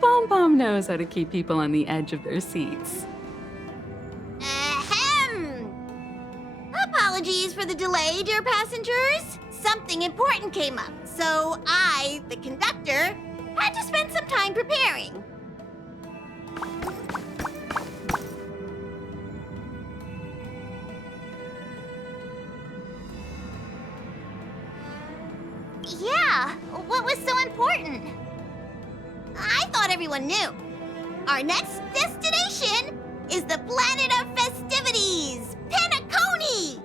Pom Pom knows how to keep people on the edge of their seats. Ahem! Apologies for the delay, dear passengers. Something important came up, so I, the conductor, had to spend some time preparing. Yeah, what was so important? I thought everyone knew. Our next destination is the planet of festivities, Penacony!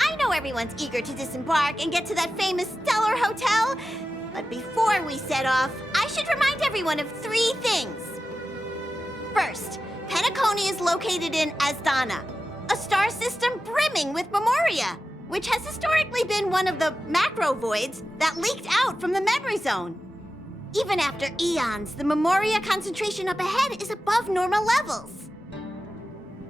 I know everyone's eager to disembark and get to that famous Stellar Hotel, but before we set off, I should remind everyone of 3 things. First, Penacony is located in Asdana, a star system brimming with memoria, which has historically been one of the macro voids that leaked out from the memory zone. Even after eons, the memoria concentration up ahead is above normal levels.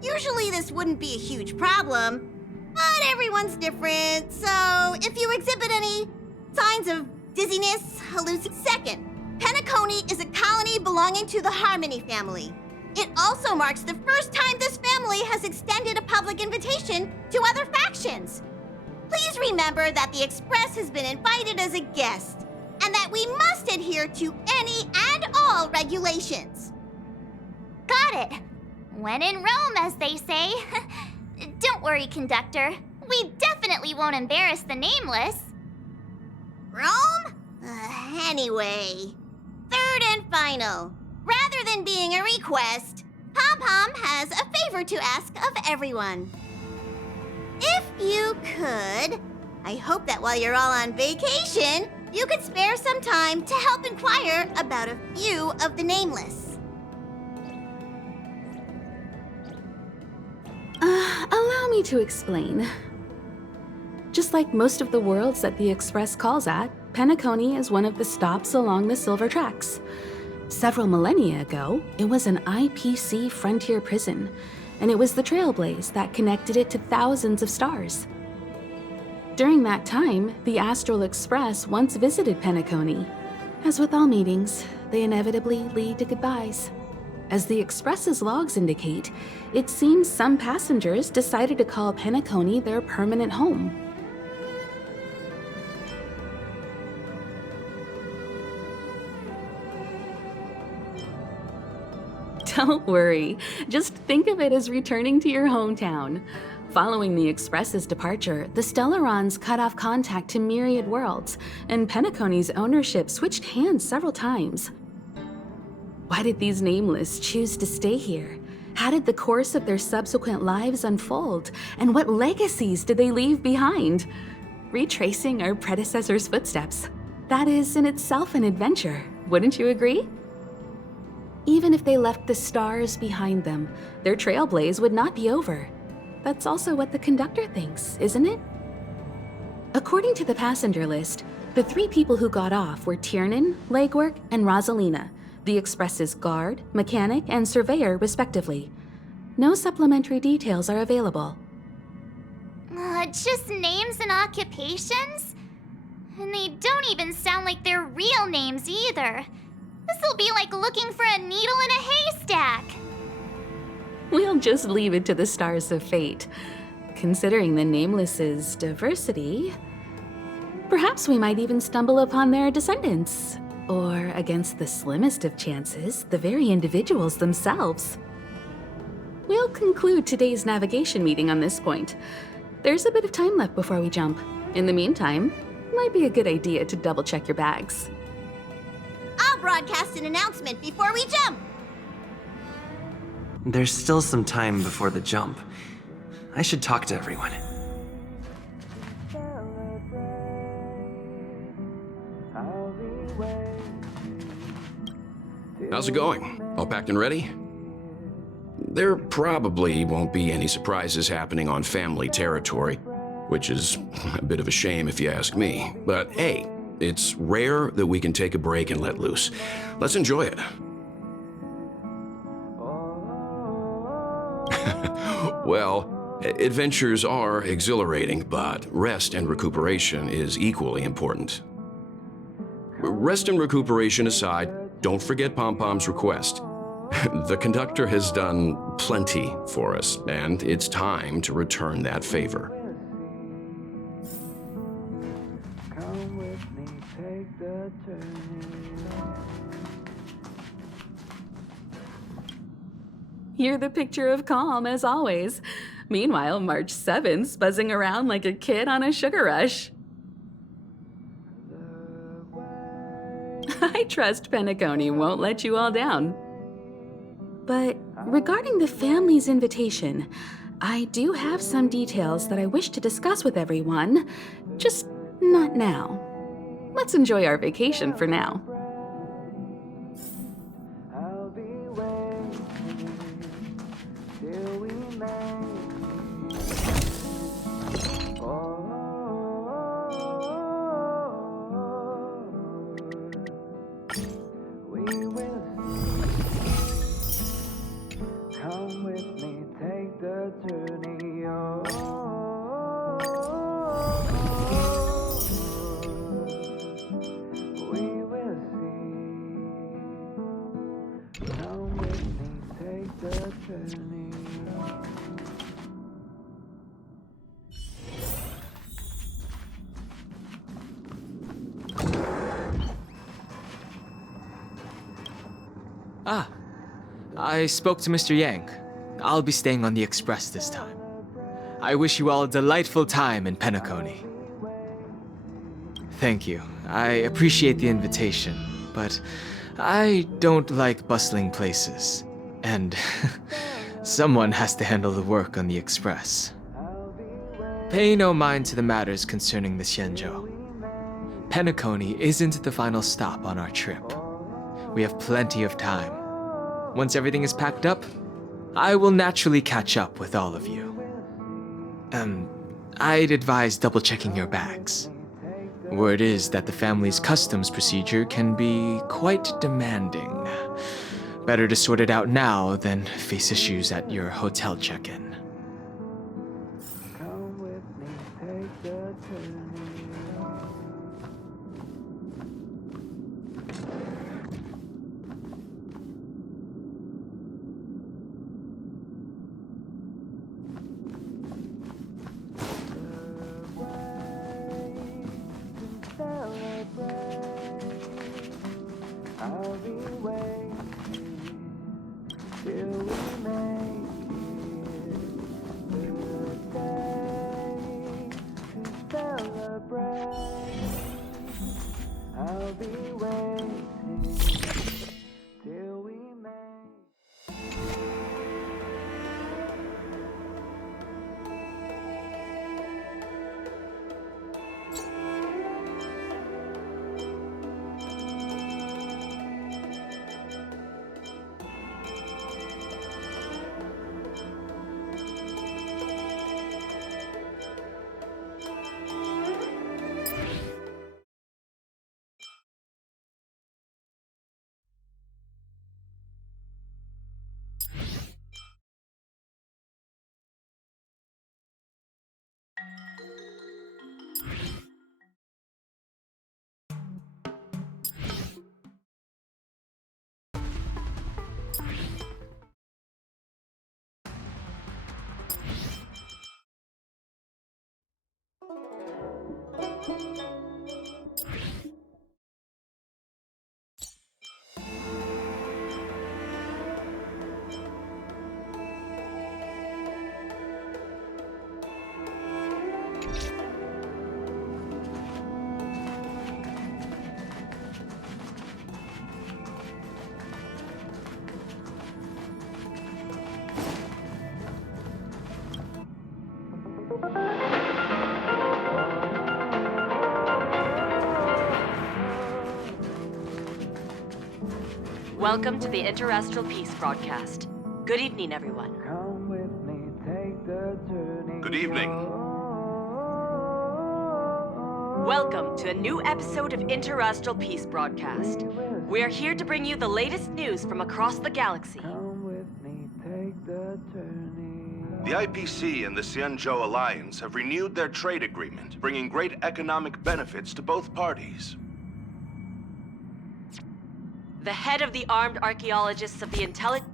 Usually this wouldn't be a huge problem, but everyone's different, so if you exhibit any signs of dizziness, hallucination. Second, Penacony is a colony belonging to the Harmony family. It also marks the first time this family has extended a public invitation to other factions. Please remember that the Express has been invited as a guest, and that we must adhere to any and all regulations. Got it. When in Rome, as they say. Don't worry, conductor. We definitely won't embarrass the nameless. Rome? Anyway, third and final. Rather than being a request, Pom Pom has a favor to ask of everyone. If you could, I hope that while you're all on vacation, you could spare some time to help inquire about a few of the nameless. Allow me to explain. Just like most of the worlds that the Express calls at, Penacony is one of the stops along the Silver Tracks. Several millennia ago, it was an IPC frontier prison, and it was the trailblaze that connected it to thousands of stars. During that time, the Astral Express once visited Penacony. As with all meetings, they inevitably lead to goodbyes. As the Express's logs indicate, it seems some passengers decided to call Penacony their permanent home. Don't worry, just think of it as returning to your hometown. Following the Express's departure, the Stellarons cut off contact to myriad worlds, and Penacony's ownership switched hands several times. Why did these nameless choose to stay here? How did the course of their subsequent lives unfold? And what legacies did they leave behind? Retracing our predecessors' footsteps. That is in itself an adventure, wouldn't you agree? Even if they left the stars behind them, their trailblaze would not be over. That's also what the conductor thinks, isn't it? According to the passenger list, the 3 people who got off were Tiernan, Legwork, and Rosalina, the Express's guard, mechanic, and surveyor, respectively. No supplementary details are available. Just names and occupations? And they don't even sound like their real names either. This'll be like looking for a needle in a haystack. We'll just leave it to the stars of fate. Considering the Nameless's diversity, perhaps we might even stumble upon their descendants. Or, against the slimmest of chances, the very individuals themselves. We'll conclude today's navigation meeting on this point. There's a bit of time left before we jump. In the meantime, it might be a good idea to double-check your bags. I'll broadcast an announcement before we jump. There's still some time before the jump. I should talk to everyone. How's it going? All packed and ready? There probably won't be any surprises happening on family territory, which is a bit of a shame if you ask me. But hey, it's rare that we can take a break and let loose. Let's enjoy it. Well, adventures are exhilarating, but rest and recuperation is equally important. rest and recuperation aside, don't forget Pom-Pom's request. The conductor has done plenty for us, and it's time to return that favor. Come with me, take the journey. You're the picture of calm, as always. Meanwhile, March 7th's buzzing around like a kid on a sugar rush. I trust Penacony won't let you all down. But regarding the family's invitation, I do have some details that I wish to discuss with everyone, just not now. Let's enjoy our vacation for now. I'll be waiting till we make it. Oh, we will see. Come with me, take the journey. Oh, we will see. Come with me, take the journey. Ah, I spoke to Mr. Yang. I'll be staying on the express this time. I wish you all a delightful time in Penacony. Thank you. I appreciate the invitation, but I don't like bustling places. And someone has to handle the work on the express. Pay no mind to the matters concerning the Xianzhou. Penacony isn't the final stop on our trip. We have plenty of time. Once everything is packed up, I will naturally catch up with all of you. I'd advise double-checking your bags. Word is that the family's customs procedure can be quite demanding. Better to sort it out now than face issues at your hotel check-in. Come with me, take the journey. I'll be waiting till we make it. The day to celebrate. I'll be waiting till we make. Welcome to the Interastral Peace broadcast. Good evening, everyone. Come with me, take the journey. Good evening. Welcome to a new episode of Interastral Peace broadcast. We are here to bring you the latest news from across the galaxy. Come with me, take the journey. The IPC and the Xianzhou Alliance have renewed their trade agreement, bringing great economic benefits to both parties. the head of the armed archaeologists of the intelligence.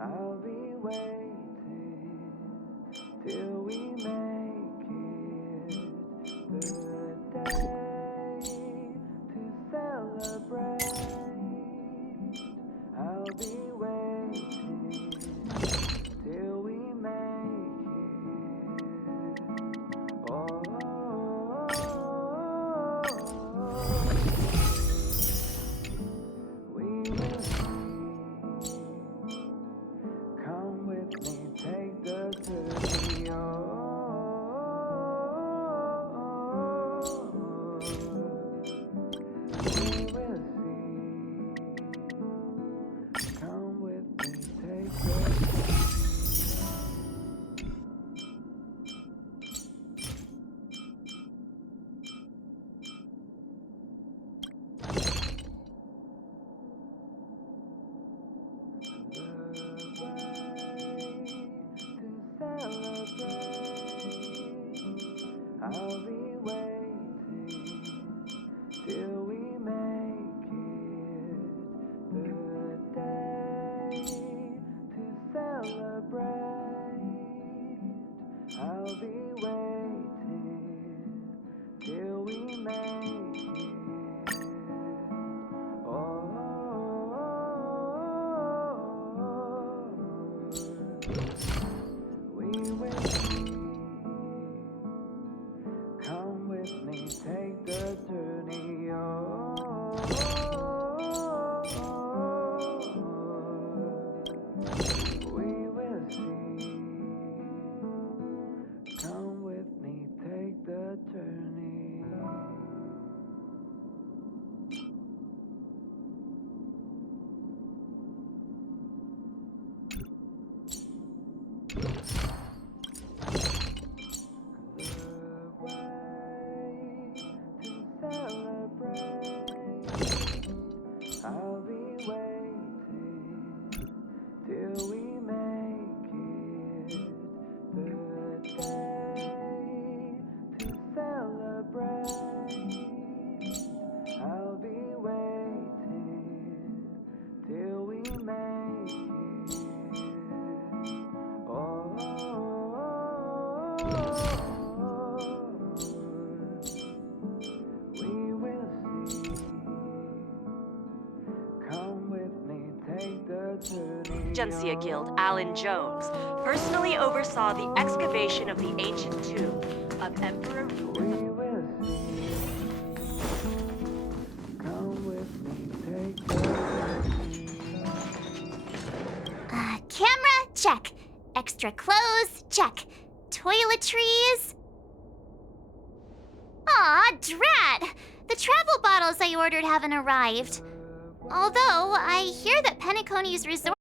I'll be waiting till we make it the day to celebrate. I'll be waiting till we make it. Oh, we will see. Come with me, take the journey. We will see. Come with me, take the I'll be waiting till we make it the day to celebrate. I'll be waiting till we make it. Oh, we will see. Come with me, take the journey. We will see. Come with me, take the journey. I'll be waiting till we make it the day to celebrate. I'll be waiting till we make it. Oh, we will see. Come with me, take the journey. Intelligentsia Guild Alan Jones personally oversaw the excavation of the ancient tomb of Emperor. We will see. Come with me, take the journey. Camera, check. Extra clothes, check. Toiletries. Aw, drat! The travel bottles I ordered haven't arrived. Although, I hear that Penacony's resort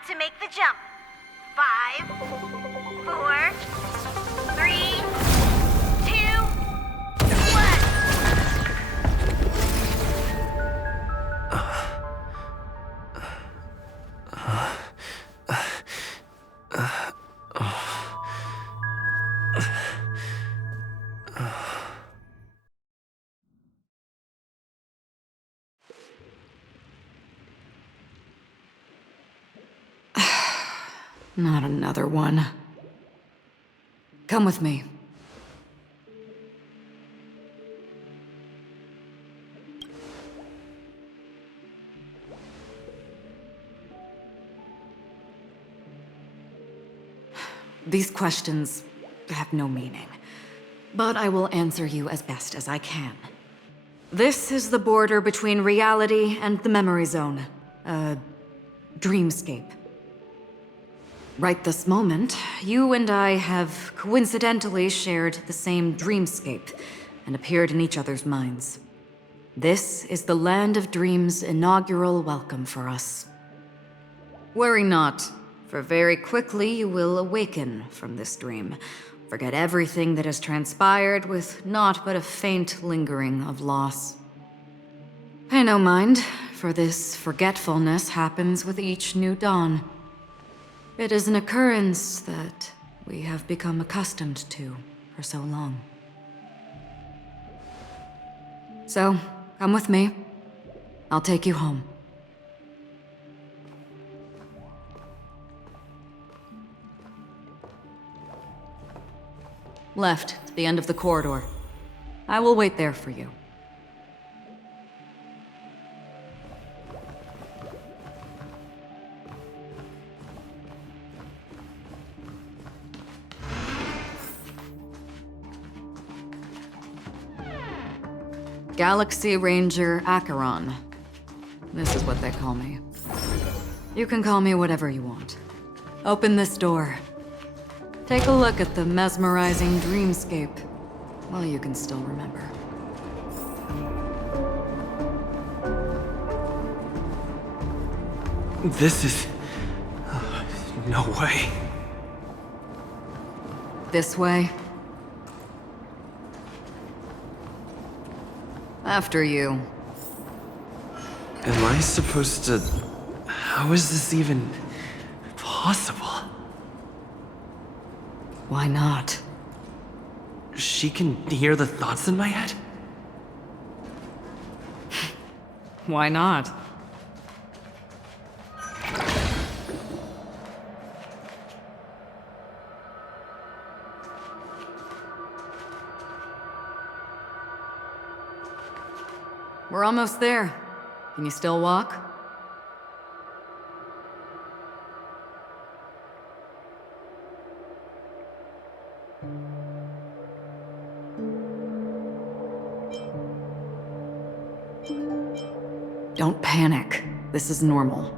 about to make the jump. 5, 4, 3, 2, 1. Not another one. Come with me. These questions have no meaning, but I will answer you as best as I can. This is the border between reality and the memory zone, a dreamscape. Right this moment, you and I have coincidentally shared the same dreamscape and appeared in each other's minds. This is the Land of Dreams' inaugural welcome for us. Worry not, for very quickly you will awaken from this dream, forget everything that has transpired with naught but a faint lingering of loss. Pay no mind, for this forgetfulness happens with each new dawn. It is an occurrence that we have become accustomed to for so long. So, come with me. I'll take you home. Left, to the end of the corridor. I will wait there for you. Galaxy Ranger Acheron. This is what they call me. You can call me whatever you want. Open this door. Take a look at the mesmerizing dreamscape while you can still remember. This is... no way. This way. After you. Am I supposed to... How is this even... possible? Why not? She can hear the thoughts in my head? Why not? We're almost there. Can you still walk? Don't panic. This is normal.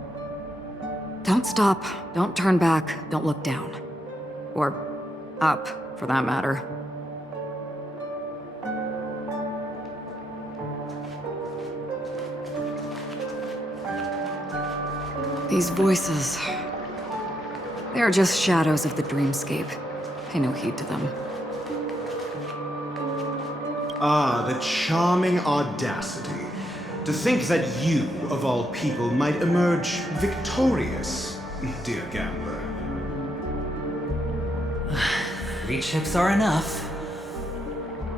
Don't stop, don't turn back, don't look down. Or up, for that matter. These voices... they are just shadows of the dreamscape. Pay no heed to them. Ah, the charming audacity. To think that you, of all people, might emerge victorious, dear gambler. 3 chips are enough.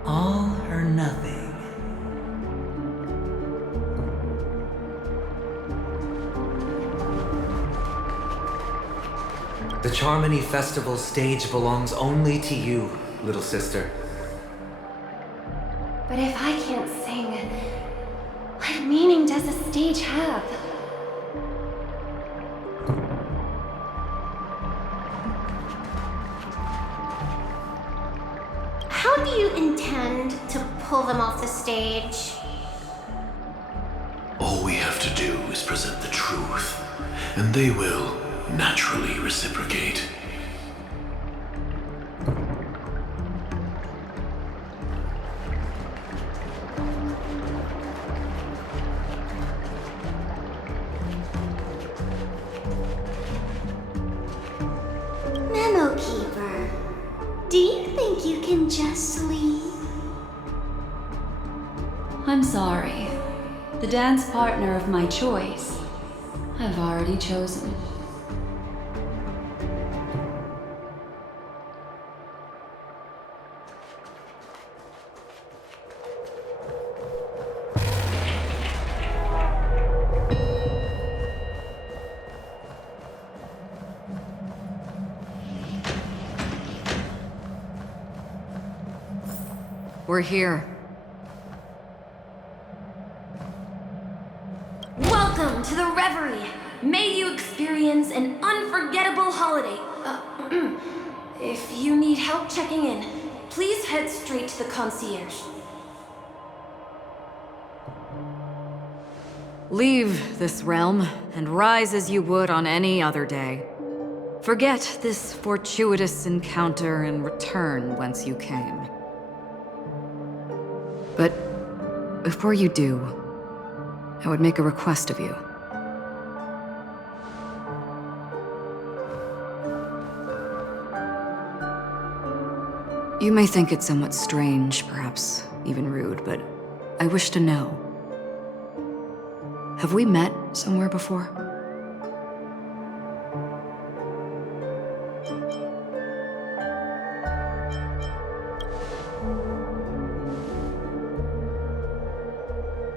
All or nothing. The Charmony Festival stage belongs only to you, little sister. But if I can't sing, what meaning does the stage have? How do you intend to pull them off the stage? All we have to do is present the truth, and they will naturally reciprocate. just leave? I'm sorry. The dance partner of my choice, I've already chosen. We're here. Welcome to the Reverie! May you experience an unforgettable holiday. If you need help checking in, please head straight to the concierge. Leave this realm and rise as you would on any other day. Forget this fortuitous encounter and return whence you came. But before you do, I would make a request of you. You may think it somewhat strange, perhaps even rude, but I wish to know. Have we met somewhere before?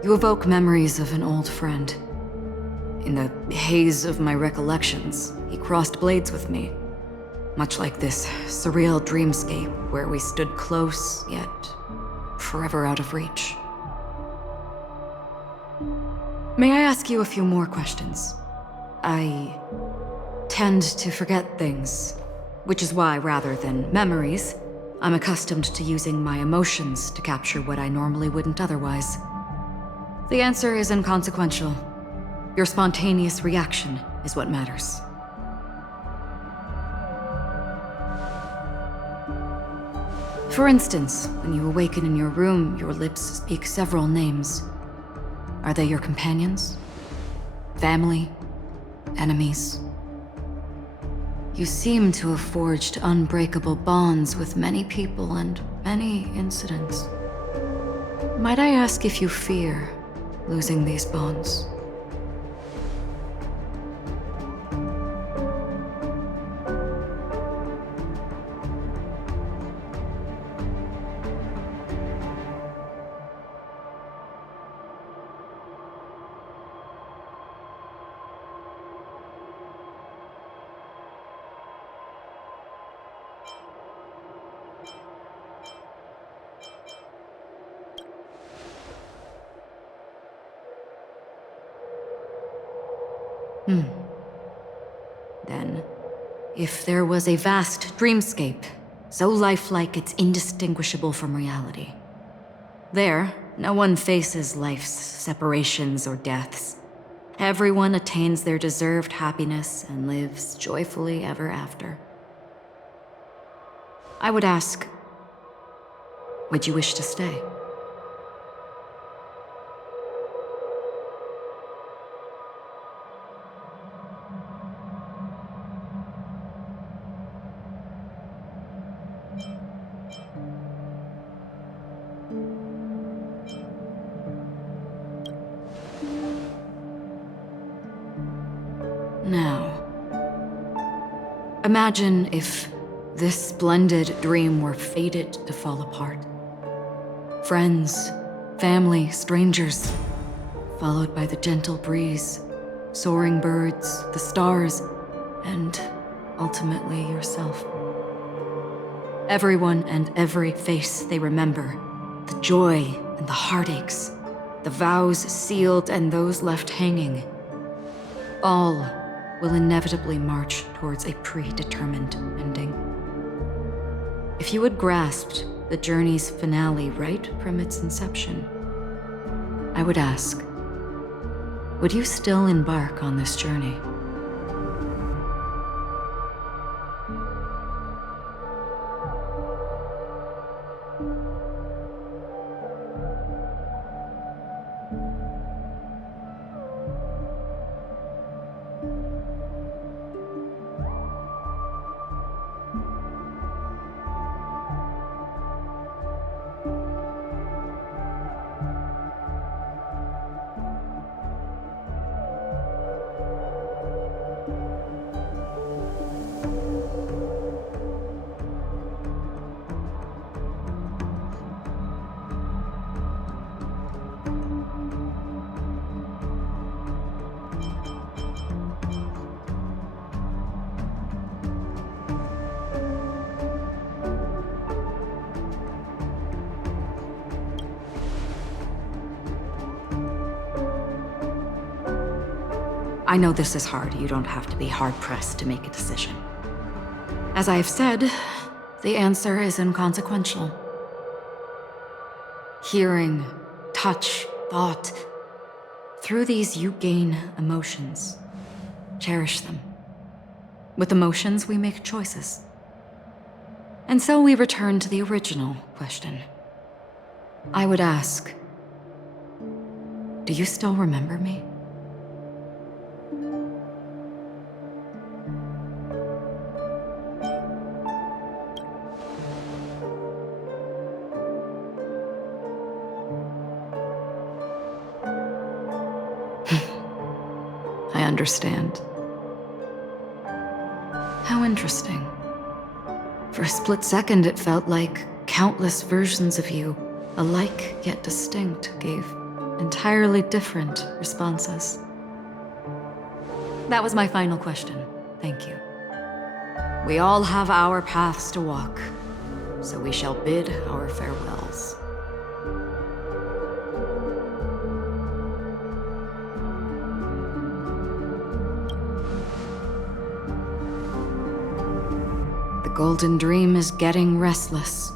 You evoke memories of an old friend. In the haze of my recollections, he crossed blades with me. Much like this surreal dreamscape where we stood close, yet forever out of reach. May I ask you a few more questions? I tend to forget things, which is why, rather than memories, I'm accustomed to using my emotions to capture what I normally wouldn't otherwise. The answer is inconsequential. Your spontaneous reaction is what matters. For instance, when you awaken in your room, your lips speak several names. Are they your companions? Family? Enemies? You seem to have forged unbreakable bonds with many people and many incidents. Might I ask if you fear losing these bonds? Then, if there was a vast dreamscape, so lifelike it's indistinguishable from reality. There, no one faces life's separations or deaths. Everyone attains their deserved happiness and lives joyfully ever after. I would ask, would you wish to stay? Now, imagine if this splendid dream were fated to fall apart. Friends, family, strangers, followed by the gentle breeze, soaring birds, the stars, and ultimately yourself. Everyone and every face they remember, the joy and the heartaches, the vows sealed and those left hanging, all will inevitably march towards a predetermined ending. If you had grasped the journey's finale right from its inception, I would ask, would you still embark on this journey? I know this is hard. You don't have to be hard-pressed to make a decision. As I have said, the answer is inconsequential. Hearing, touch, thought. Through these, you gain emotions. Cherish them. With emotions, we make choices. And so we return to the original question. I would ask, do you still remember me? I understand. How interesting. For a split second, it felt like countless versions of you, alike yet distinct, gave entirely different responses. That was my final question. Thank you. We all have our paths to walk, so we shall bid our farewells. The Golden Dream is getting restless.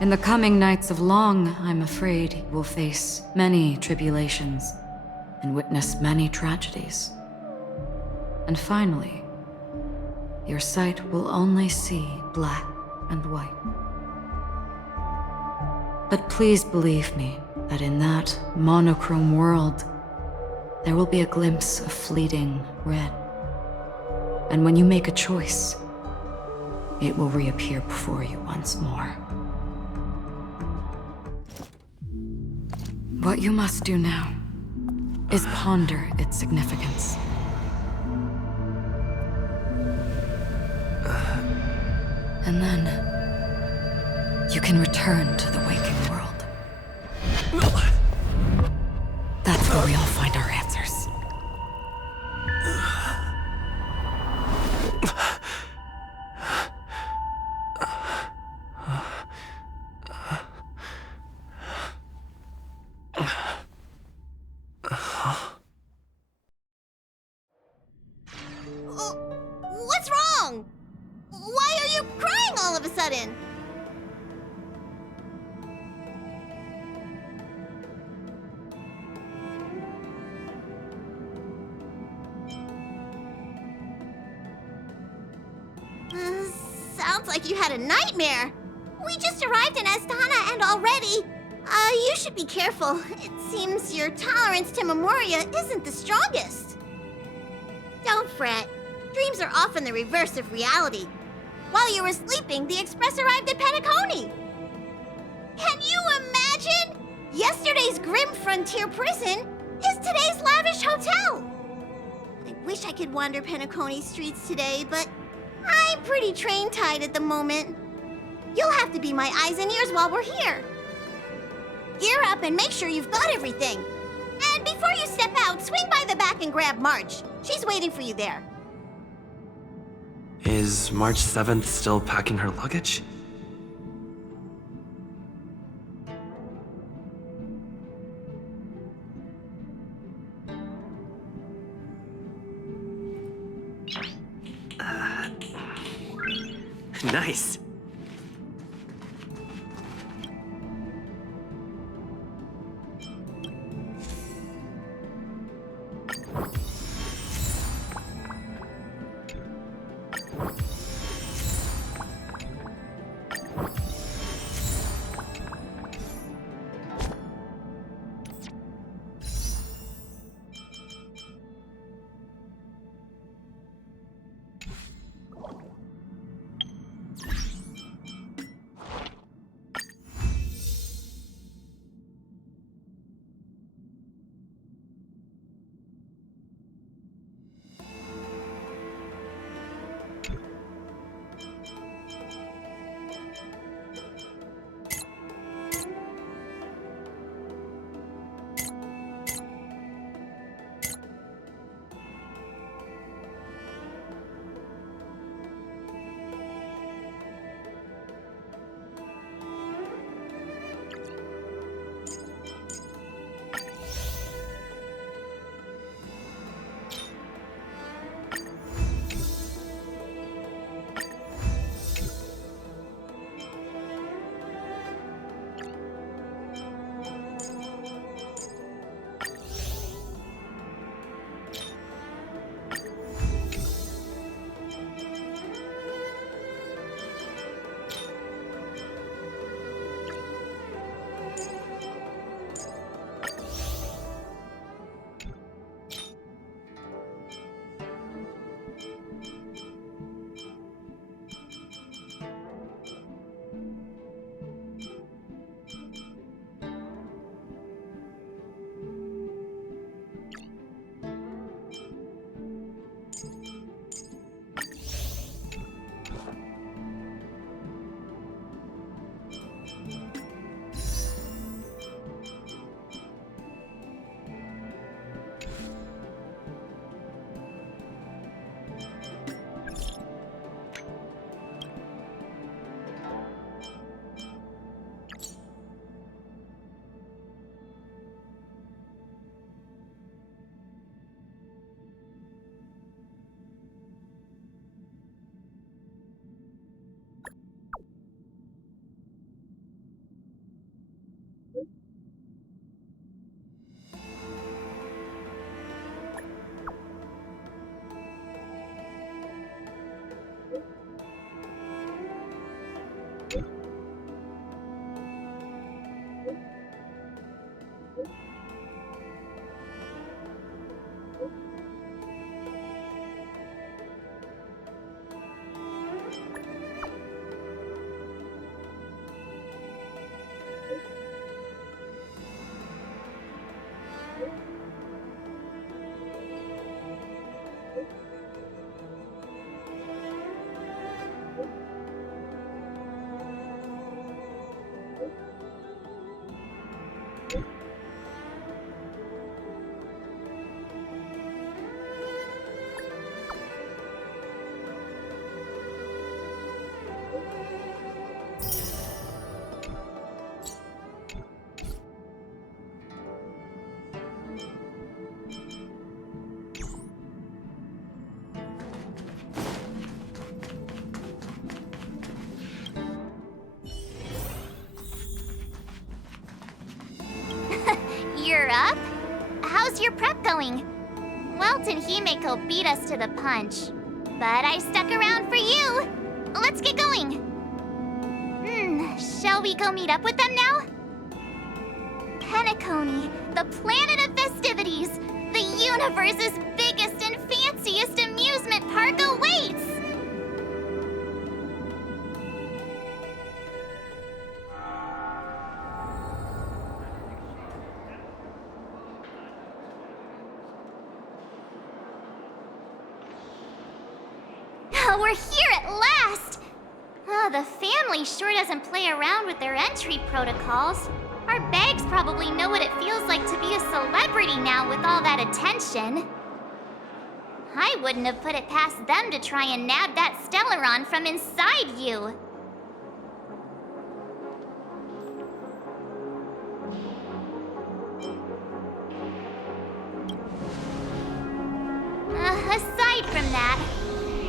In the coming nights of Long, I'm afraid you will face many tribulations and witness many tragedies. And finally, your sight will only see black and white. But please believe me that in that monochrome world, there will be a glimpse of fleeting red. And when you make a choice, it will reappear before you once more. What you must do now is ponder its significance. And then you can return to the waking world. That's where we all find our answers. What's wrong? Why are you crying all of a sudden? Sounds like you had a nightmare. We just arrived in Astana and already... you should be careful. It seems your tolerance to Memoria isn't the strongest. Don't fret. Dreams are often the reverse of reality. While you were sleeping, the Express arrived at Penacony. Can you imagine? Yesterday's grim frontier prison is today's lavish hotel. I wish I could wander Penacony streets today, but I'm pretty train-tied at the moment. You'll have to be my eyes and ears while we're here. Gear up and make sure you've got everything. And before you step out, swing by the back and grab March. She's waiting for you there. Is March 7th still packing her luggage? Nice. cheer up. How's your prep going? Welt and Himeko beat us to the punch, but I stuck around for you. Let's get going. Shall we go meet up with them now? Penacony, the planet of festivities, the universe's biggest and fanciest amusement park awaits! We're here at last! Oh, the family sure doesn't play around with their entry protocols. Our bags probably know what it feels like to be a celebrity now with all that attention. I wouldn't have put it past them to try and nab that Stellaron from inside you. Aside from that,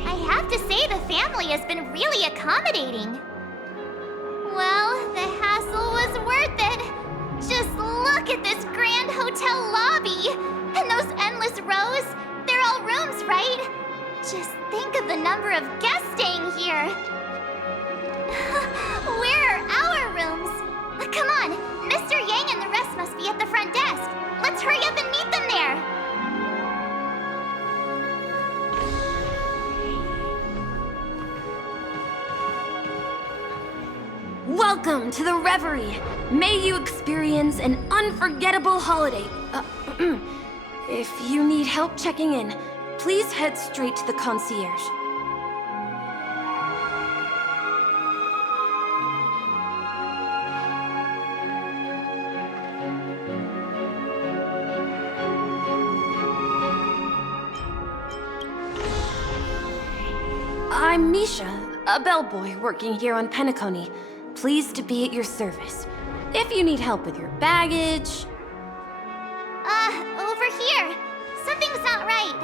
I have to say the family has been really accommodating. Well, the hassle was worth it. Just look at this grand hotel lobby. And those endless rows. They're all rooms, right? Just think of the number of guests staying here. Where are our rooms? Come on, Mr. Yang and the rest must be at the front desk. Let's hurry up and meet them there. Welcome to the Reverie. May you experience an unforgettable holiday. If you need help checking in, please head straight to the concierge. I'm Misha, a bellboy working here on Penacony. Pleased to be at your service. If you need help with your baggage... Over here. Something's not right.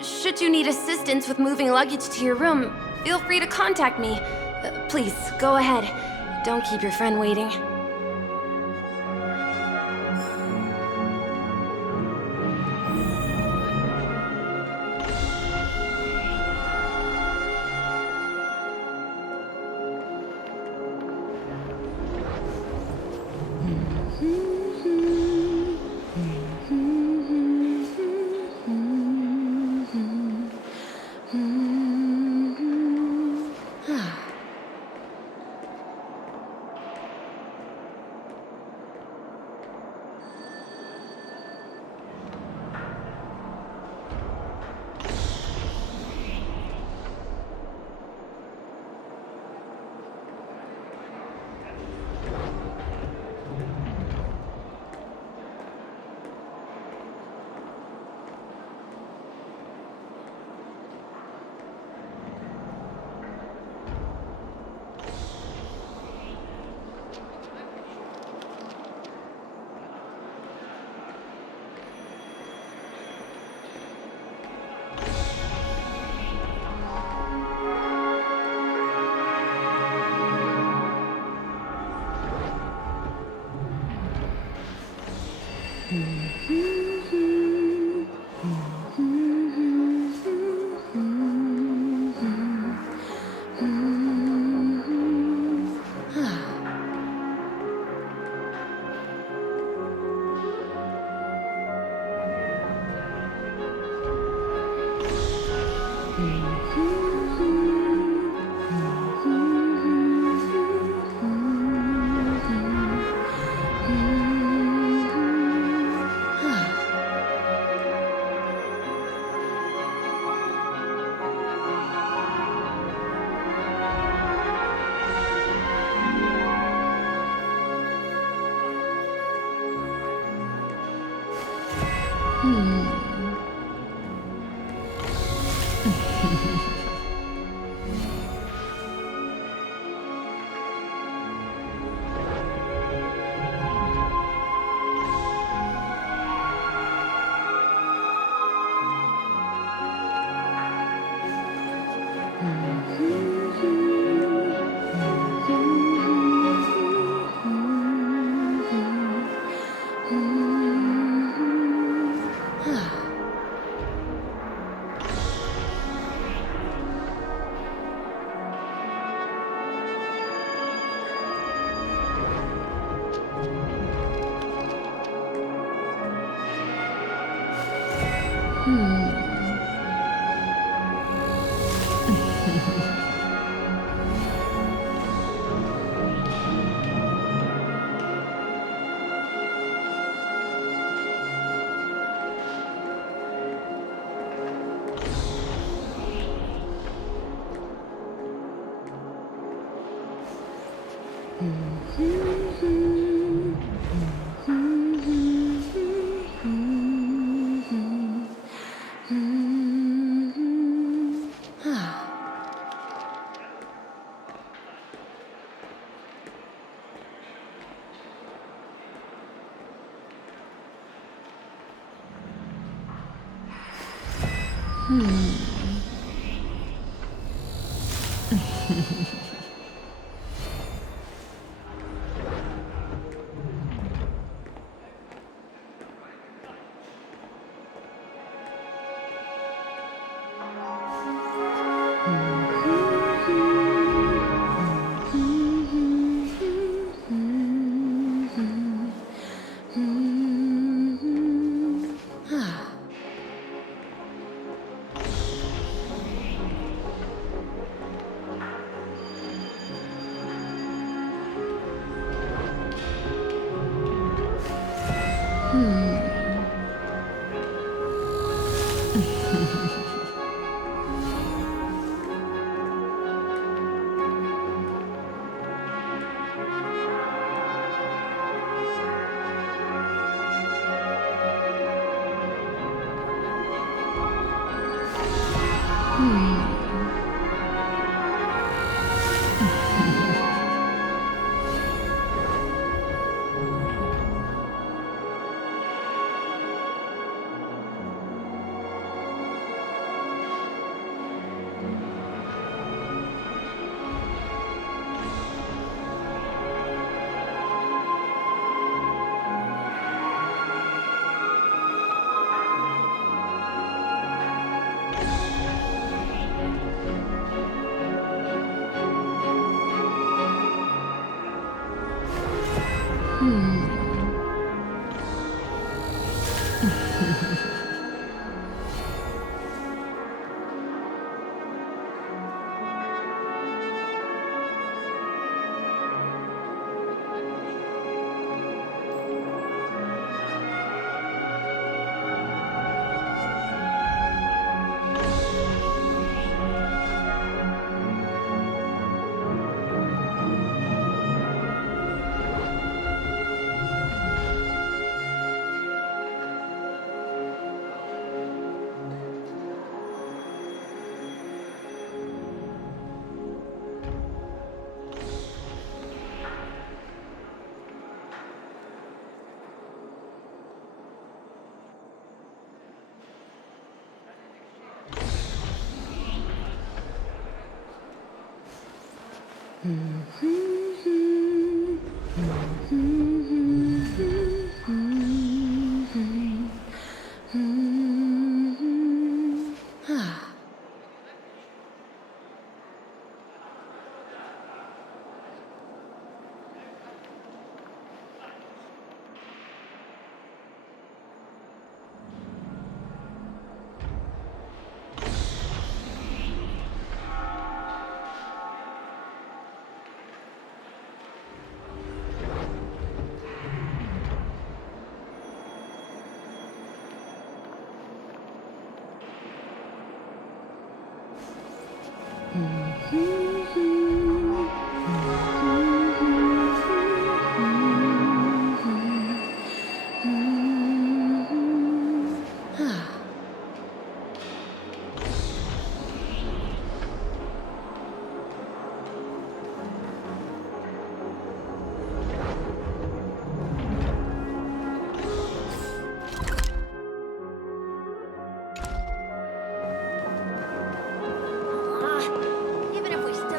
Should you need assistance with moving luggage to your room, feel free to contact me. Please, go ahead. Don't keep your friend waiting.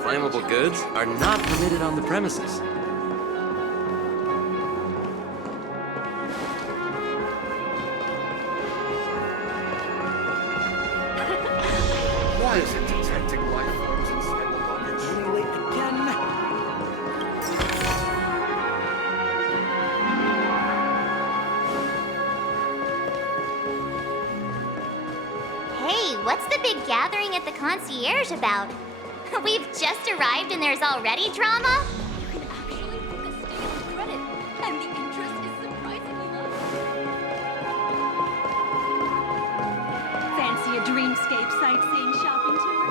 Flammable goods are not permitted on the premises. Why is it detecting life forms inside the luggage? Really again? What's the big gathering at the concierge about? We've just arrived and there's already drama? You can actually book a stay with credit, and the interest is surprisingly low. Fancy a dreamscape sightseeing shopping tour?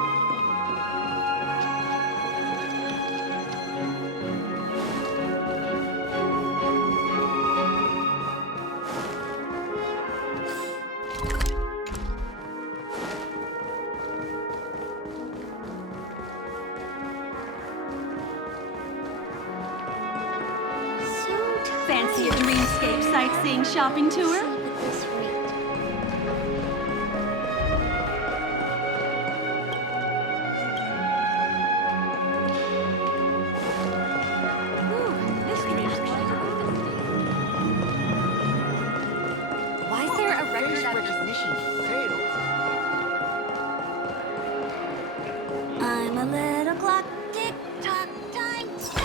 Fancy a dreamscape sightseeing shopping tour? Why is there a record of recognition failed? I'm a little clock, tick tock, time stop.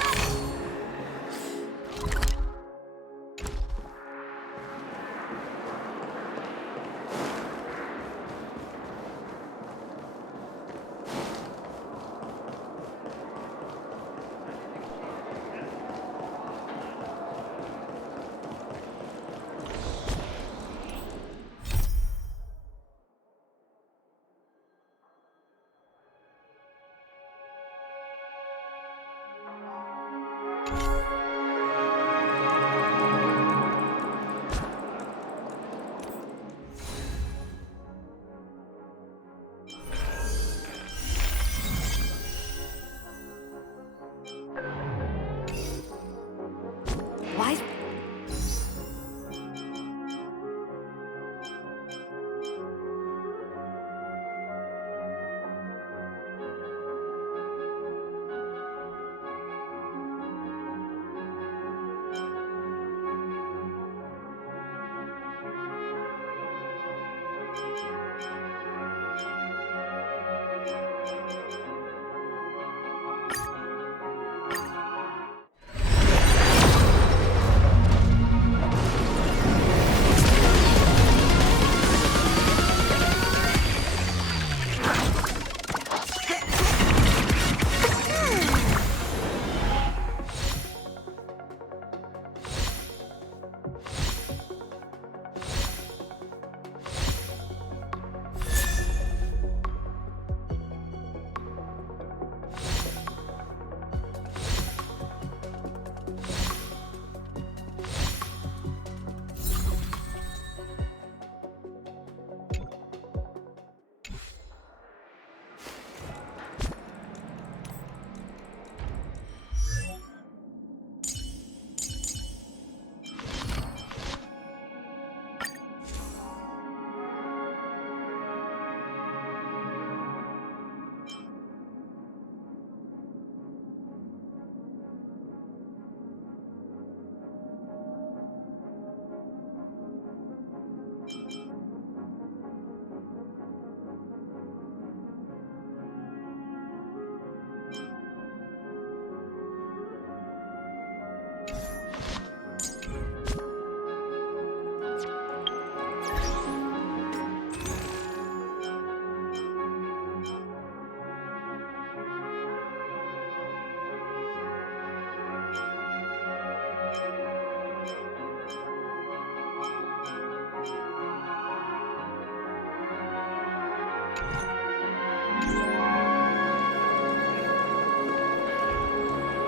Why?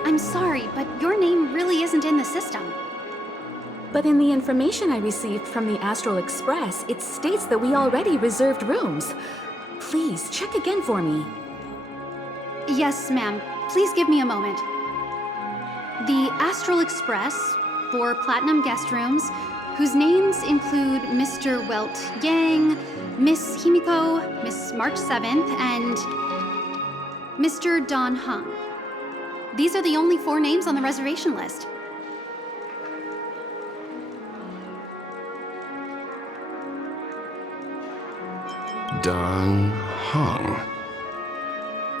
I'm sorry, but your name really isn't in the system. But in the information I received from the Astral Express, it states that we already reserved rooms. Please, check again for me. Yes, ma'am. Please give me a moment. The Astral Express, 4 platinum guest rooms, whose names include Mr. Welt Yang, Miss Himiko, Miss March 7th, and Mr. Don Hung. These are the only 4 names on the reservation list. Don Hung.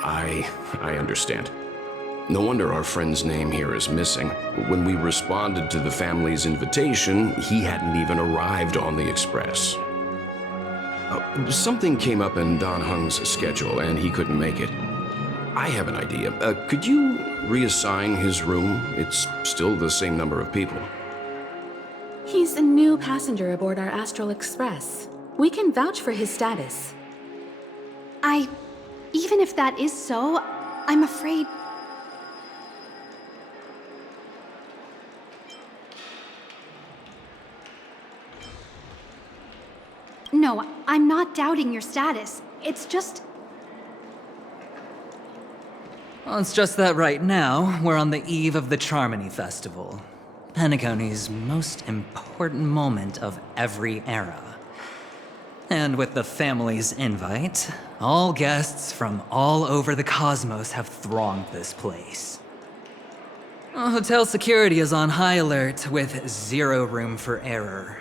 I understand. No wonder our friend's name here is missing. When we responded to the family's invitation, he hadn't even arrived on the Express. Something came up in Don Hung's schedule, and he couldn't make it. I have an idea. Could you reassign his room? It's still the same number of people. He's a new passenger aboard our Astral Express. We can vouch for his status. Even if that is so, I'm afraid... No, I'm not doubting your status. It's just... Well, it's just that right now, we're on the eve of the Charmony Festival. Penacony's most important moment of every era. And with the family's invite, all guests from all over the cosmos have thronged this place. Hotel security is on high alert with zero room for error.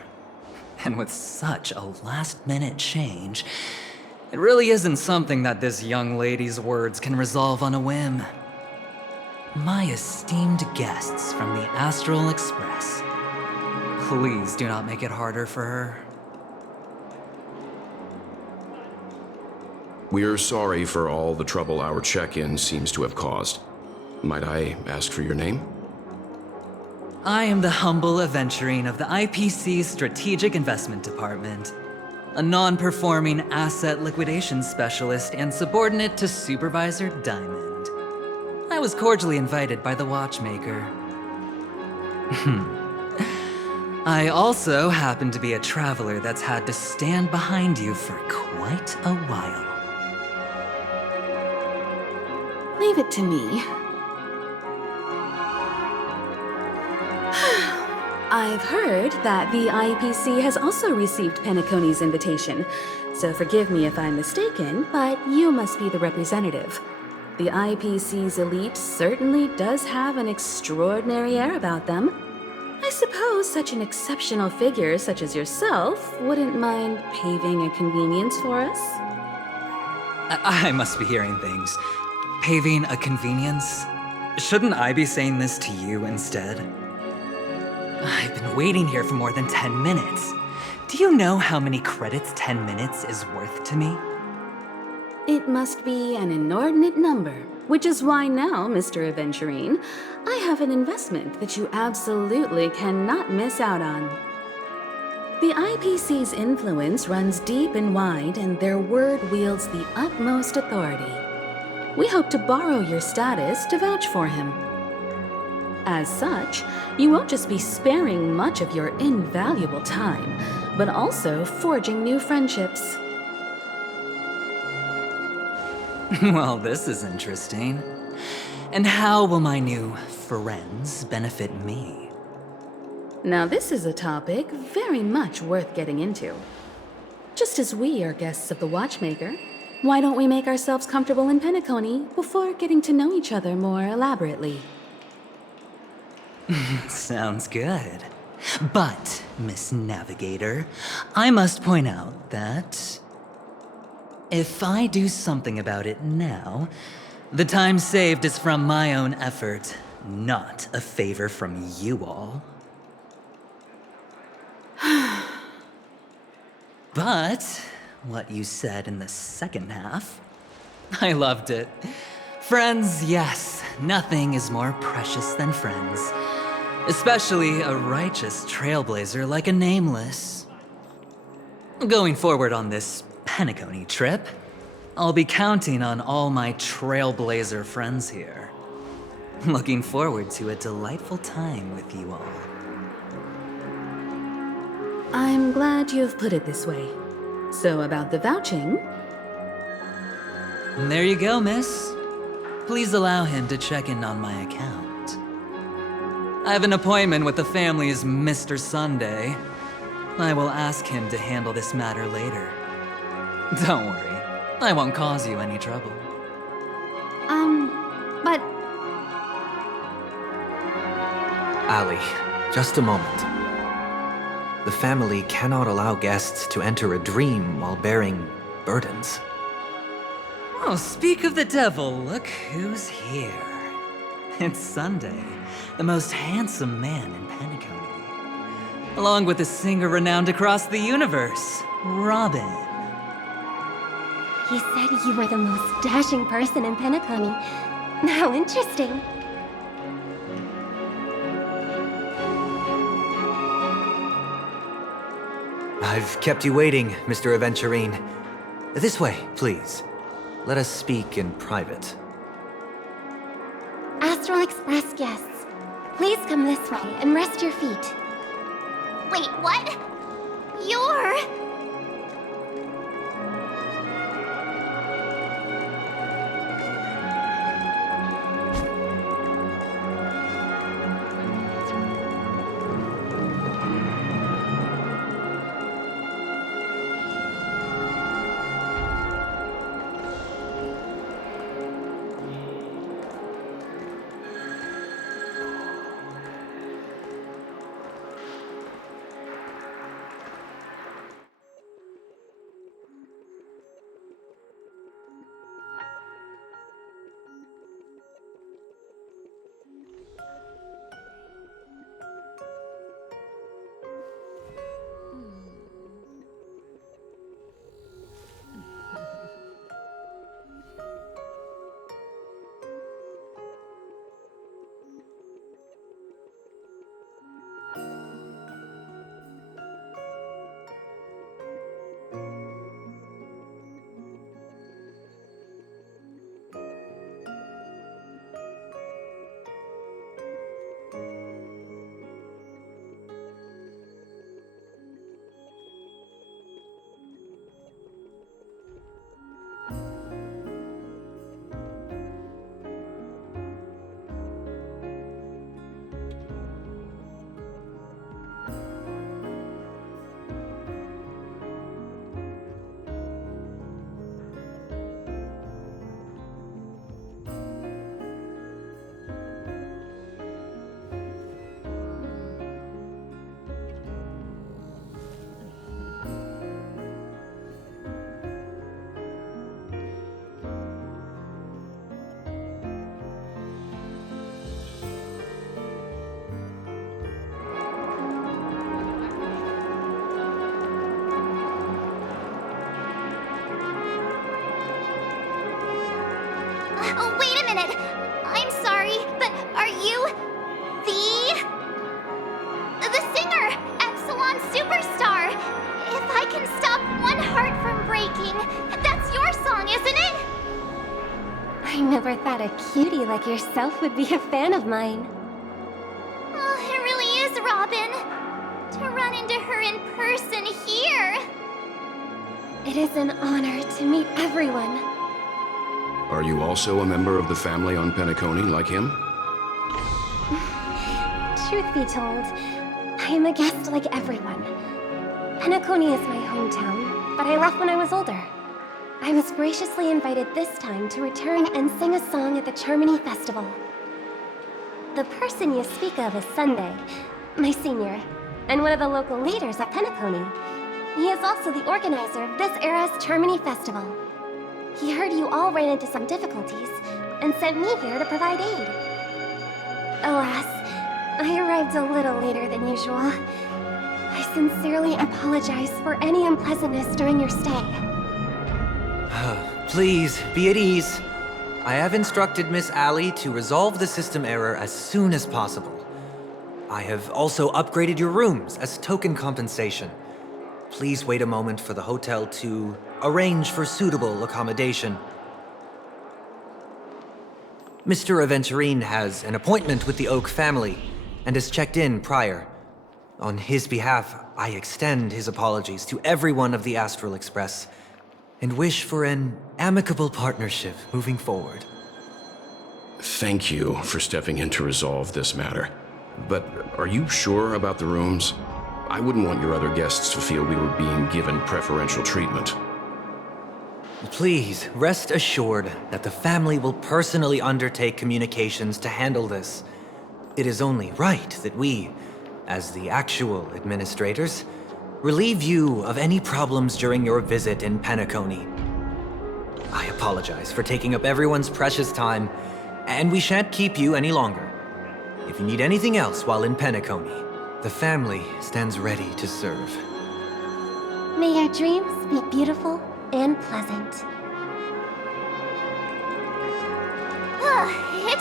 And with such a last-minute change, it really isn't something that this young lady's words can resolve on a whim. My esteemed guests from the Astral Express, please do not make it harder for her. We're sorry for all the trouble our check-in seems to have caused. Might I ask for your name? I am the humble aventurine of the IPC's Strategic Investment Department, a non-performing asset liquidation specialist and subordinate to Supervisor Diamond. I was cordially invited by the watchmaker. I also happen to be a traveler that's had to stand behind you for quite a while. Leave it to me. I've heard that the IPC has also received Penacony's invitation, so forgive me if I'm mistaken, but you must be the representative. The IPC's elite certainly does have an extraordinary air about them. I suppose such an exceptional figure such as yourself wouldn't mind paving a convenience for us? I must be hearing things. Paving a convenience? Shouldn't I be saying this to you instead? I've been waiting here for more than 10 minutes. Do you know how many credits 10 minutes is worth to me? It must be an inordinate number, which is why now, Mr. Aventurine, I have an investment that you absolutely cannot miss out on. The IPC's influence runs deep and wide, and their word wields the utmost authority. We hope to borrow your status to vouch for him. As such, you won't just be sparing much of your invaluable time, but also forging new friendships. Well, this is interesting. And how will my new friends benefit me? Now this is a topic very much worth getting into. Just as we are guests of the Watchmaker, why don't we make ourselves comfortable in Penacony before getting to know each other more elaborately? Sounds good. But, Miss Navigator, I must point out that if I do something about it now, the time saved is from my own effort, not a favor from you all. But what you said in the second half, I loved it. Friends, yes, nothing is more precious than friends. Especially a righteous trailblazer like a Nameless. Going forward on this Penacony trip, I'll be counting on all my trailblazer friends here. Looking forward to a delightful time with you all. I'm glad you've put it this way. So about the vouching... There you go, miss. Please allow him to check in on my account. I have an appointment with the family's Mr. Sunday. I will ask him to handle this matter later. Don't worry, I won't cause you any trouble. But... Ali, just a moment. The family cannot allow guests to enter a dream while bearing burdens. Oh, speak of the devil, look who's here. It's Sunday, the most handsome man in Penacony. Along with a singer renowned across the universe, Robin. He said you were the most dashing person in Penacony. How interesting. I've kept you waiting, Mr. Aventurine. This way, please. Let us speak in private. Astral Express guests, please come this way and rest your feet. Wait, what? You're... Oh, wait a minute! I'm sorry, but are you... the singer! Epsilon Superstar! If I can stop one heart from breaking, that's your song, isn't it? I never thought a cutie like yourself would be a fan of mine. Oh, it really is, Robin. To run into her in person here. It is an honor to meet everyone. Are you also a member of the family on Penacony, like him? Truth be told, I am a guest like everyone. Penacony is my hometown, but I left when I was older. I was graciously invited this time to return and sing a song at the Charmony Festival. The person you speak of is Sunday, my senior, and one of the local leaders at Penacony. He is also the organizer of this era's Charmony Festival. He heard you all ran into some difficulties, and sent me here to provide aid. Alas, I arrived a little later than usual. I sincerely apologize for any unpleasantness during your stay. Please, be at ease. I have instructed Miss Allie to resolve the system error as soon as possible. I have also upgraded your rooms as token compensation. Please wait a moment for the hotel to arrange for suitable accommodation. Mr. Aventurine has an appointment with the Oak family and has checked in prior. On his behalf, I extend his apologies to everyone of the Astral Express and wish for an amicable partnership moving forward. Thank you for stepping in to resolve this matter. But are you sure about the rooms? I wouldn't want your other guests to feel we were being given preferential treatment. Please, rest assured that the family will personally undertake communications to handle this. It is only right that we, as the actual administrators, relieve you of any problems during your visit in Penacony. I apologize for taking up everyone's precious time, and we shan't keep you any longer. If you need anything else while in Penacony, the family stands ready to serve. May your dreams be beautiful and pleasant.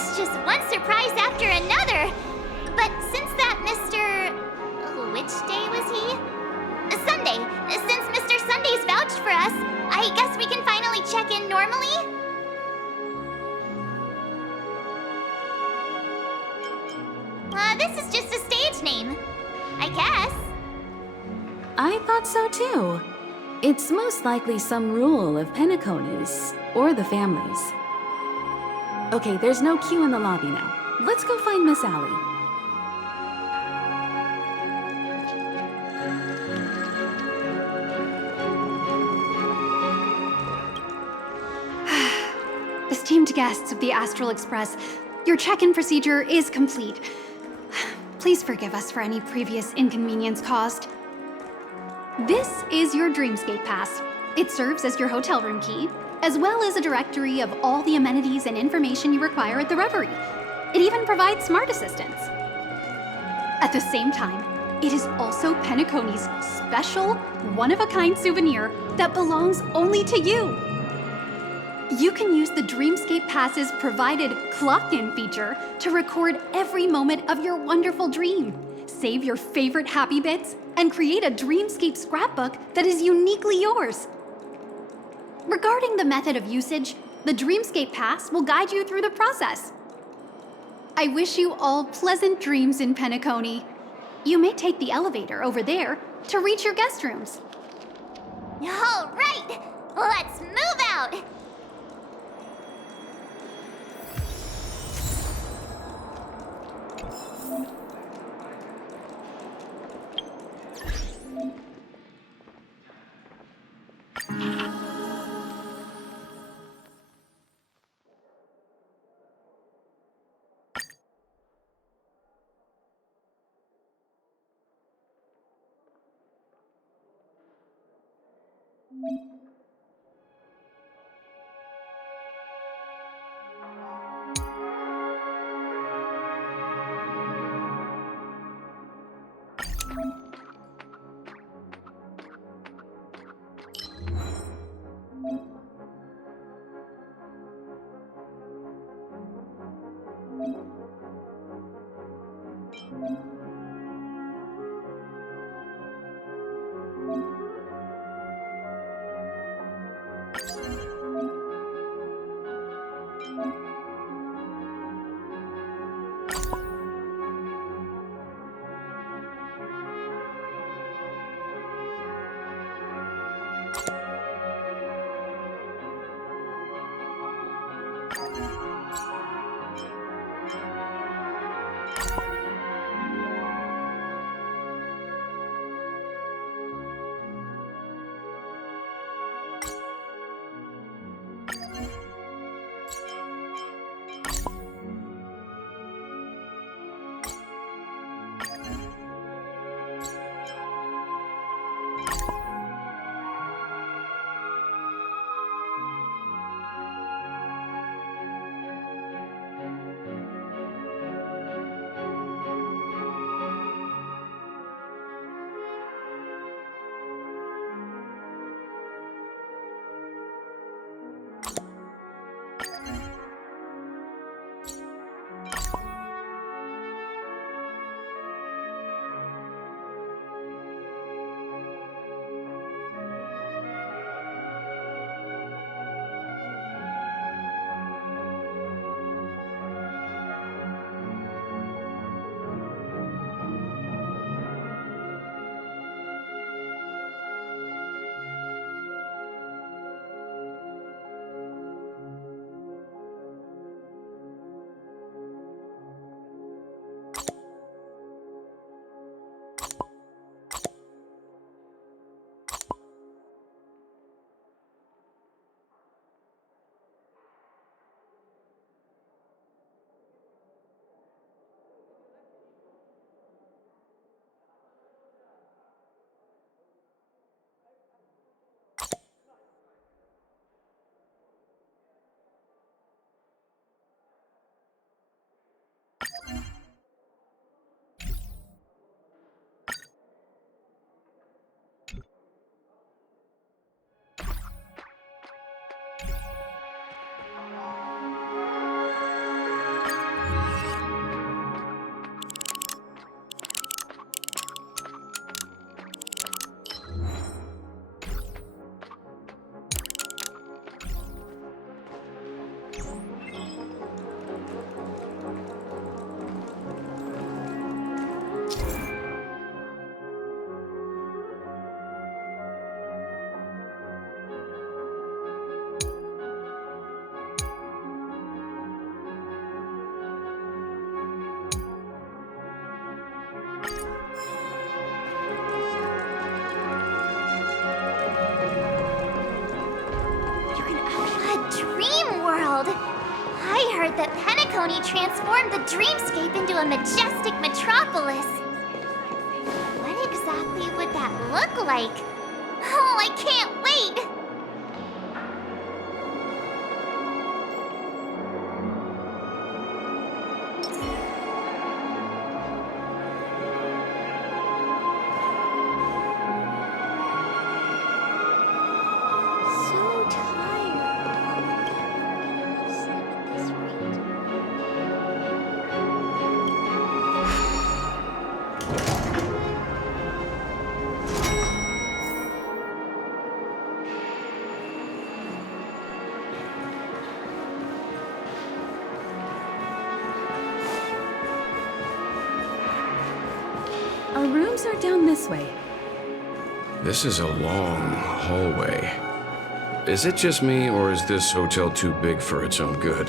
It's just one surprise after another. But since that Mr. Which day was he? Sunday. Since Mr. Sunday's vouched for us, I guess we can finally check in normally? This is just a stage name. I guess. I thought so too. It's most likely some rule of Penacony's, or the family's. Okay, there's no queue in the lobby now. Let's go find Miss Allie. Esteemed guests of the Astral Express, your check-in procedure is complete. Please forgive us for any previous inconvenience caused. This is your Dreamscape Pass. It serves as your hotel room key, as well as a directory of all the amenities and information you require at the Reverie. It even provides smart assistants. At the same time, it is also Penacony's special, one-of-a-kind souvenir that belongs only to you. You can use the Dreamscape Pass's provided clock-in feature to record every moment of your wonderful dream, save your favorite happy bits, and create a Dreamscape scrapbook that is uniquely yours. Regarding the method of usage, the Dreamscape Pass will guide you through the process. I wish you all pleasant dreams in Penacony. You may take the elevator over there to reach your guest rooms. All right, let's move out. that Penacony transformed the dreamscape into a majestic metropolis. What exactly would that look like? Oh, I can't wait! Our rooms are down this way. This is a long hallway. Is it just me, or is this hotel too big for its own good?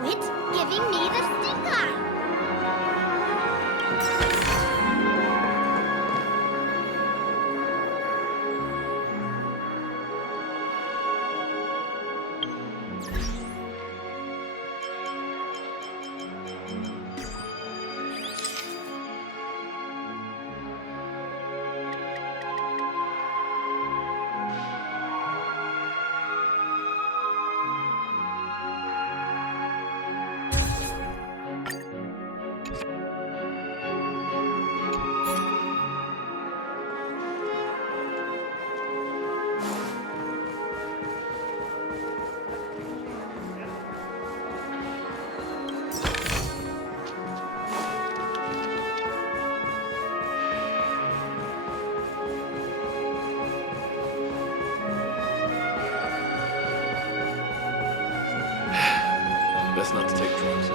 Quit giving me the stink eye! Best not to take drugs.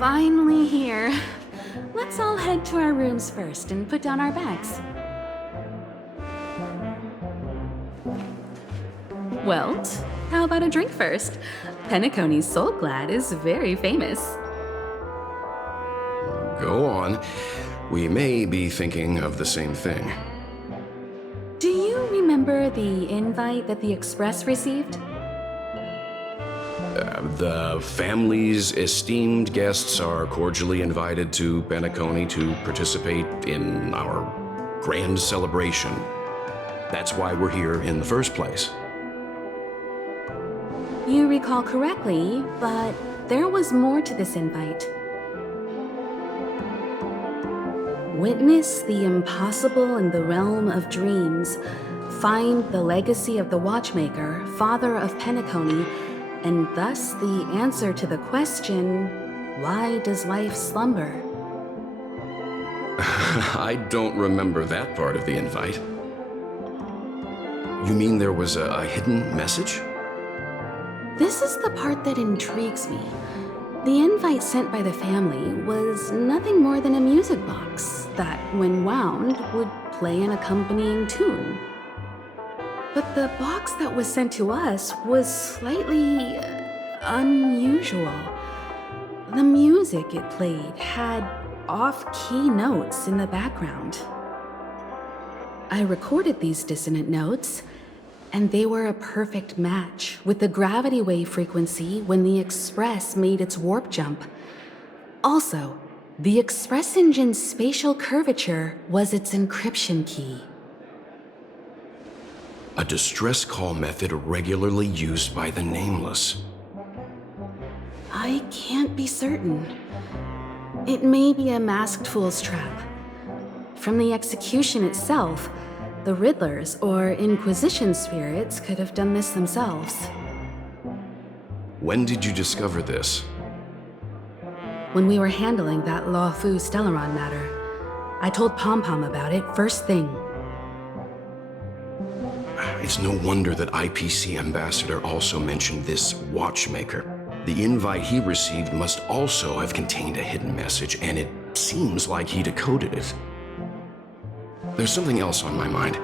finally here. Let's all head to our rooms first and put down our bags. Well, how about a drink first? Penacony's Soul Glad is very famous. Go on. We may be thinking of the same thing. Do you remember the invite that the Express received? The family's esteemed guests are cordially invited to Penacony to participate in our grand celebration. That's why we're here in the first place. You recall correctly, but there was more to this invite. Witness the impossible in the realm of dreams. Find the legacy of the Watchmaker, father of Penacony, and thus the answer to the question, why does life slumber? I don't remember that part of the invite. You mean there was a hidden message? This is the part that intrigues me. The invite sent by the family was nothing more than a music box that, when wound, would play an accompanying tune. But the box that was sent to us was slightly unusual. The music it played had off-key notes in the background. I recorded these dissonant notes, and they were a perfect match with the gravity wave frequency when the Express made its warp jump. Also, the Express engine's spatial curvature was its encryption key. A distress call method regularly used by the Nameless. I can't be certain. It may be a masked fool's trap. From the execution itself, the Riddlers or Inquisition spirits could have done this themselves. When did you discover this? When we were handling that Luofu Stellaron matter, I told Pom Pom about it first thing. It's no wonder that IPC Ambassador also mentioned this Watchmaker. The invite he received must also have contained a hidden message, and it seems like he decoded it. There's something else on my mind.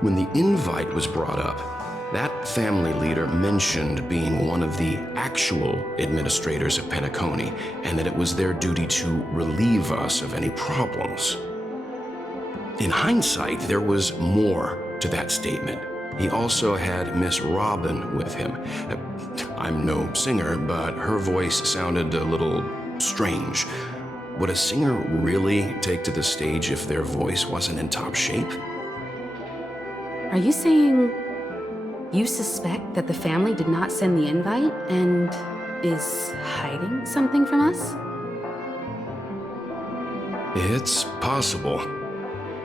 When the invite was brought up, that family leader mentioned being one of the actual administrators of Penacony, and that it was their duty to relieve us of any problems. In hindsight, there was more to that statement. He also had Miss Robin with him. I'm no singer, but her voice sounded a little strange. Would a singer really take to the stage if their voice wasn't in top shape? Are you saying you suspect that the family did not send the invite and is hiding something from us? It's possible.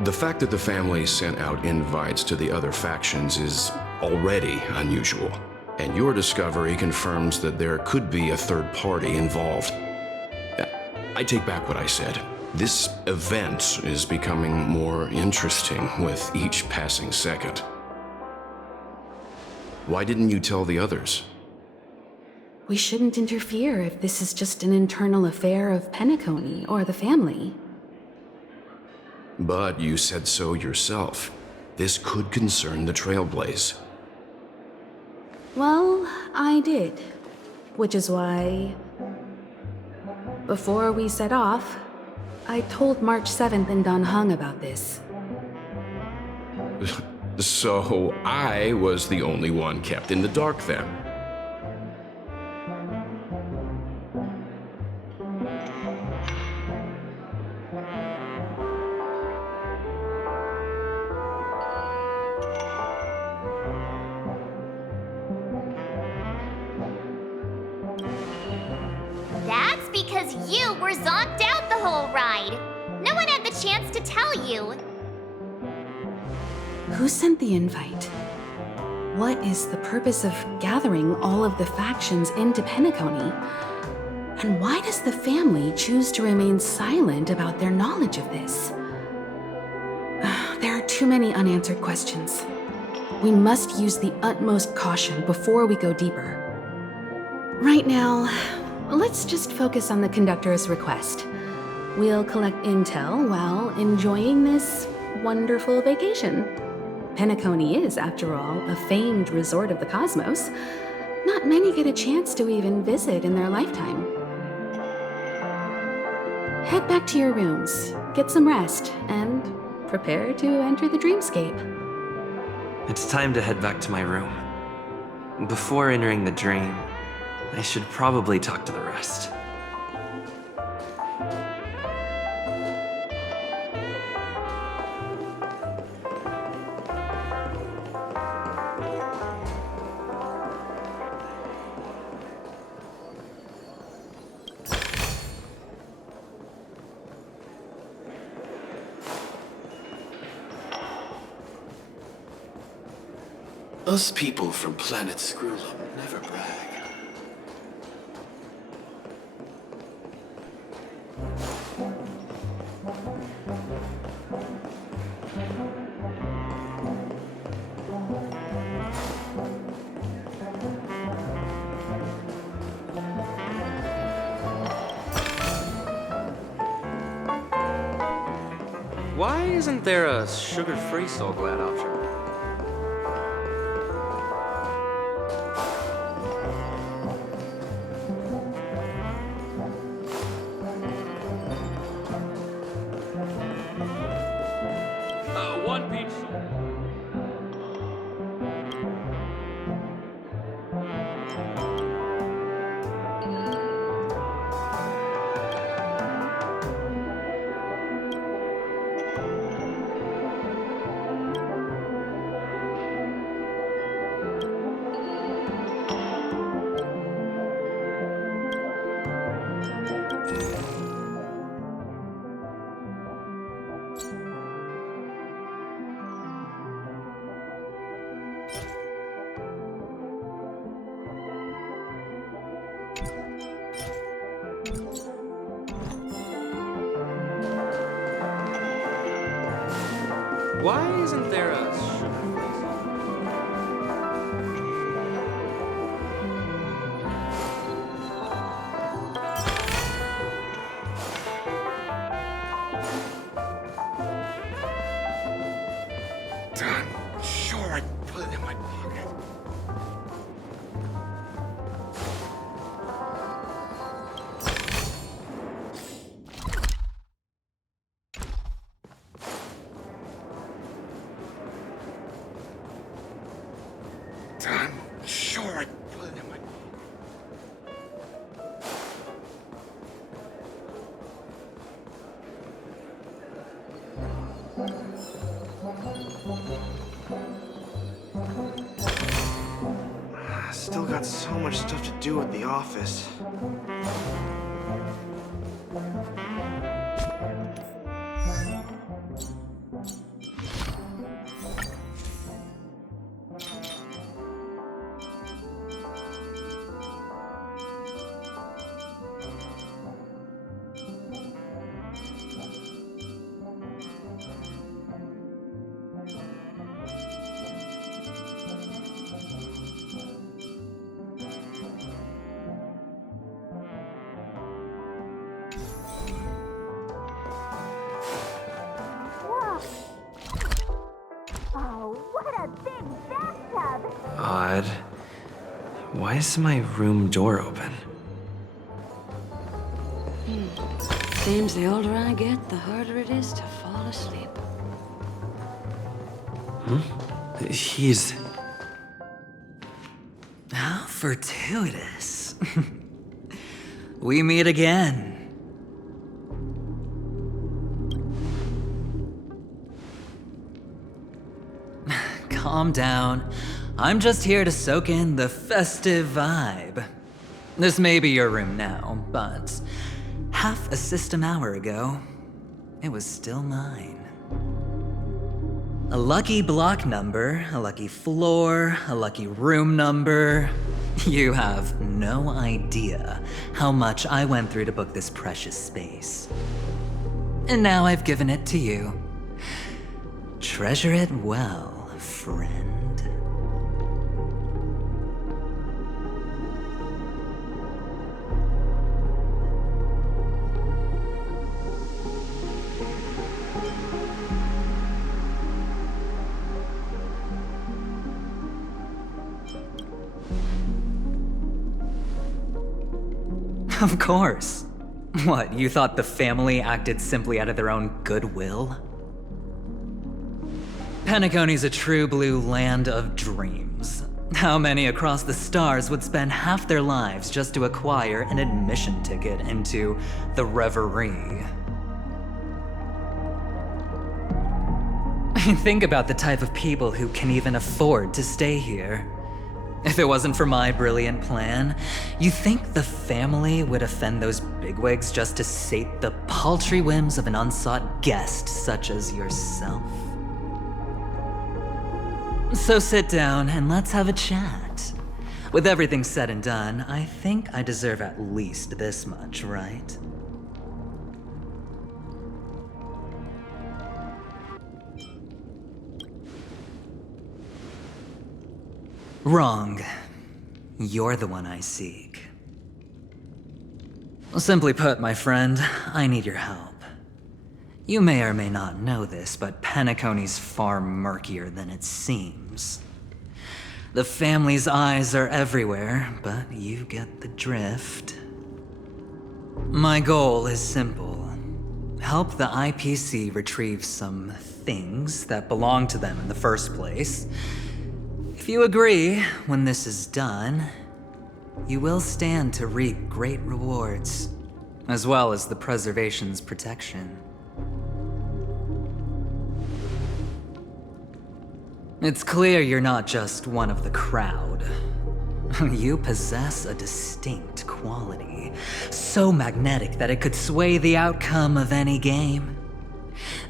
The fact that the family sent out invites to the other factions is already unusual, and your discovery confirms that there could be a third party involved. I take back what I said. This event is becoming more interesting with each passing second. Why didn't you tell the others? We shouldn't interfere if this is just an internal affair of Penacony or the family. But you said so yourself. This could concern the Trailblaze. Well, I did. Which is why, before we set off, I told March 7th and Don Hung about this. So I was the only one kept in the dark then. That's because you were zonked out the whole ride. No one had the chance to tell you. Who sent the invite? What is the purpose of gathering all of the factions into Penacony? And why does the family choose to remain silent about their knowledge of this? There are too many unanswered questions. We must use the utmost caution before we go deeper. Right now, let's just focus on the conductor's request. We'll collect intel while enjoying this wonderful vacation. Penacony is, after all, a famed resort of the cosmos. Not many get a chance to even visit in their lifetime. Head back to your rooms, get some rest, and prepare to enter the dreamscape. It's time to head back to my room. Before entering the dream, I should probably talk to the rest. Us people from planet Screwlum never brag. Why isn't there a sugar-free Soul Glad option? One peach. Why isn't there a sugar-free Done. Sure, I put it in my pocket. Done. Sure, I put it in my Still got so much stuff to do at the office. Odd. Why is my room door open? Seems the older I get, the harder it is to fall asleep. He's... How fortuitous. We meet again. Calm down. I'm just here to soak in the festive vibe. This may be your room now, but half a system hour ago, it was still mine. A lucky block number, a lucky floor, a lucky room number. You have no idea how much I went through to book this precious space. And now I've given it to you. Treasure it well, friend. Of course. What, you thought the family acted simply out of their own goodwill? Penacony's a true blue land of dreams. How many across the stars would spend half their lives just to acquire an admission ticket into the Reverie? Think about the type of people who can even afford to stay here. If it wasn't for my brilliant plan, you think the family would offend those bigwigs just to sate the paltry whims of an unsought guest such as yourself? So sit down and let's have a chat. With everything said and done, I think I deserve at least this much, right? Wrong. You're the one I seek. Simply put, my friend, I need your help. You may or may not know this, but Penacony's far murkier than it seems. The family's eyes are everywhere, but you get the drift. My goal is simple. Help the IPC retrieve some things that belong to them in the first place. If you agree, when this is done, you will stand to reap great rewards, as well as the preservation's protection. It's clear you're not just one of the crowd. You possess a distinct quality, so magnetic that it could sway the outcome of any game.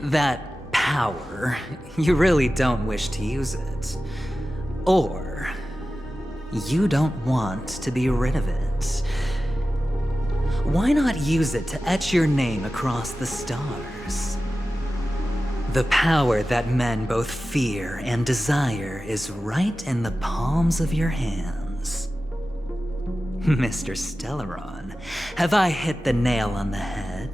That power, you really don't wish to use it. Or, you don't want to be rid of it. Why not use it to etch your name across the stars? The power that men both fear and desire is right in the palms of your hands. Mr. Stellaron, have I hit the nail on the head?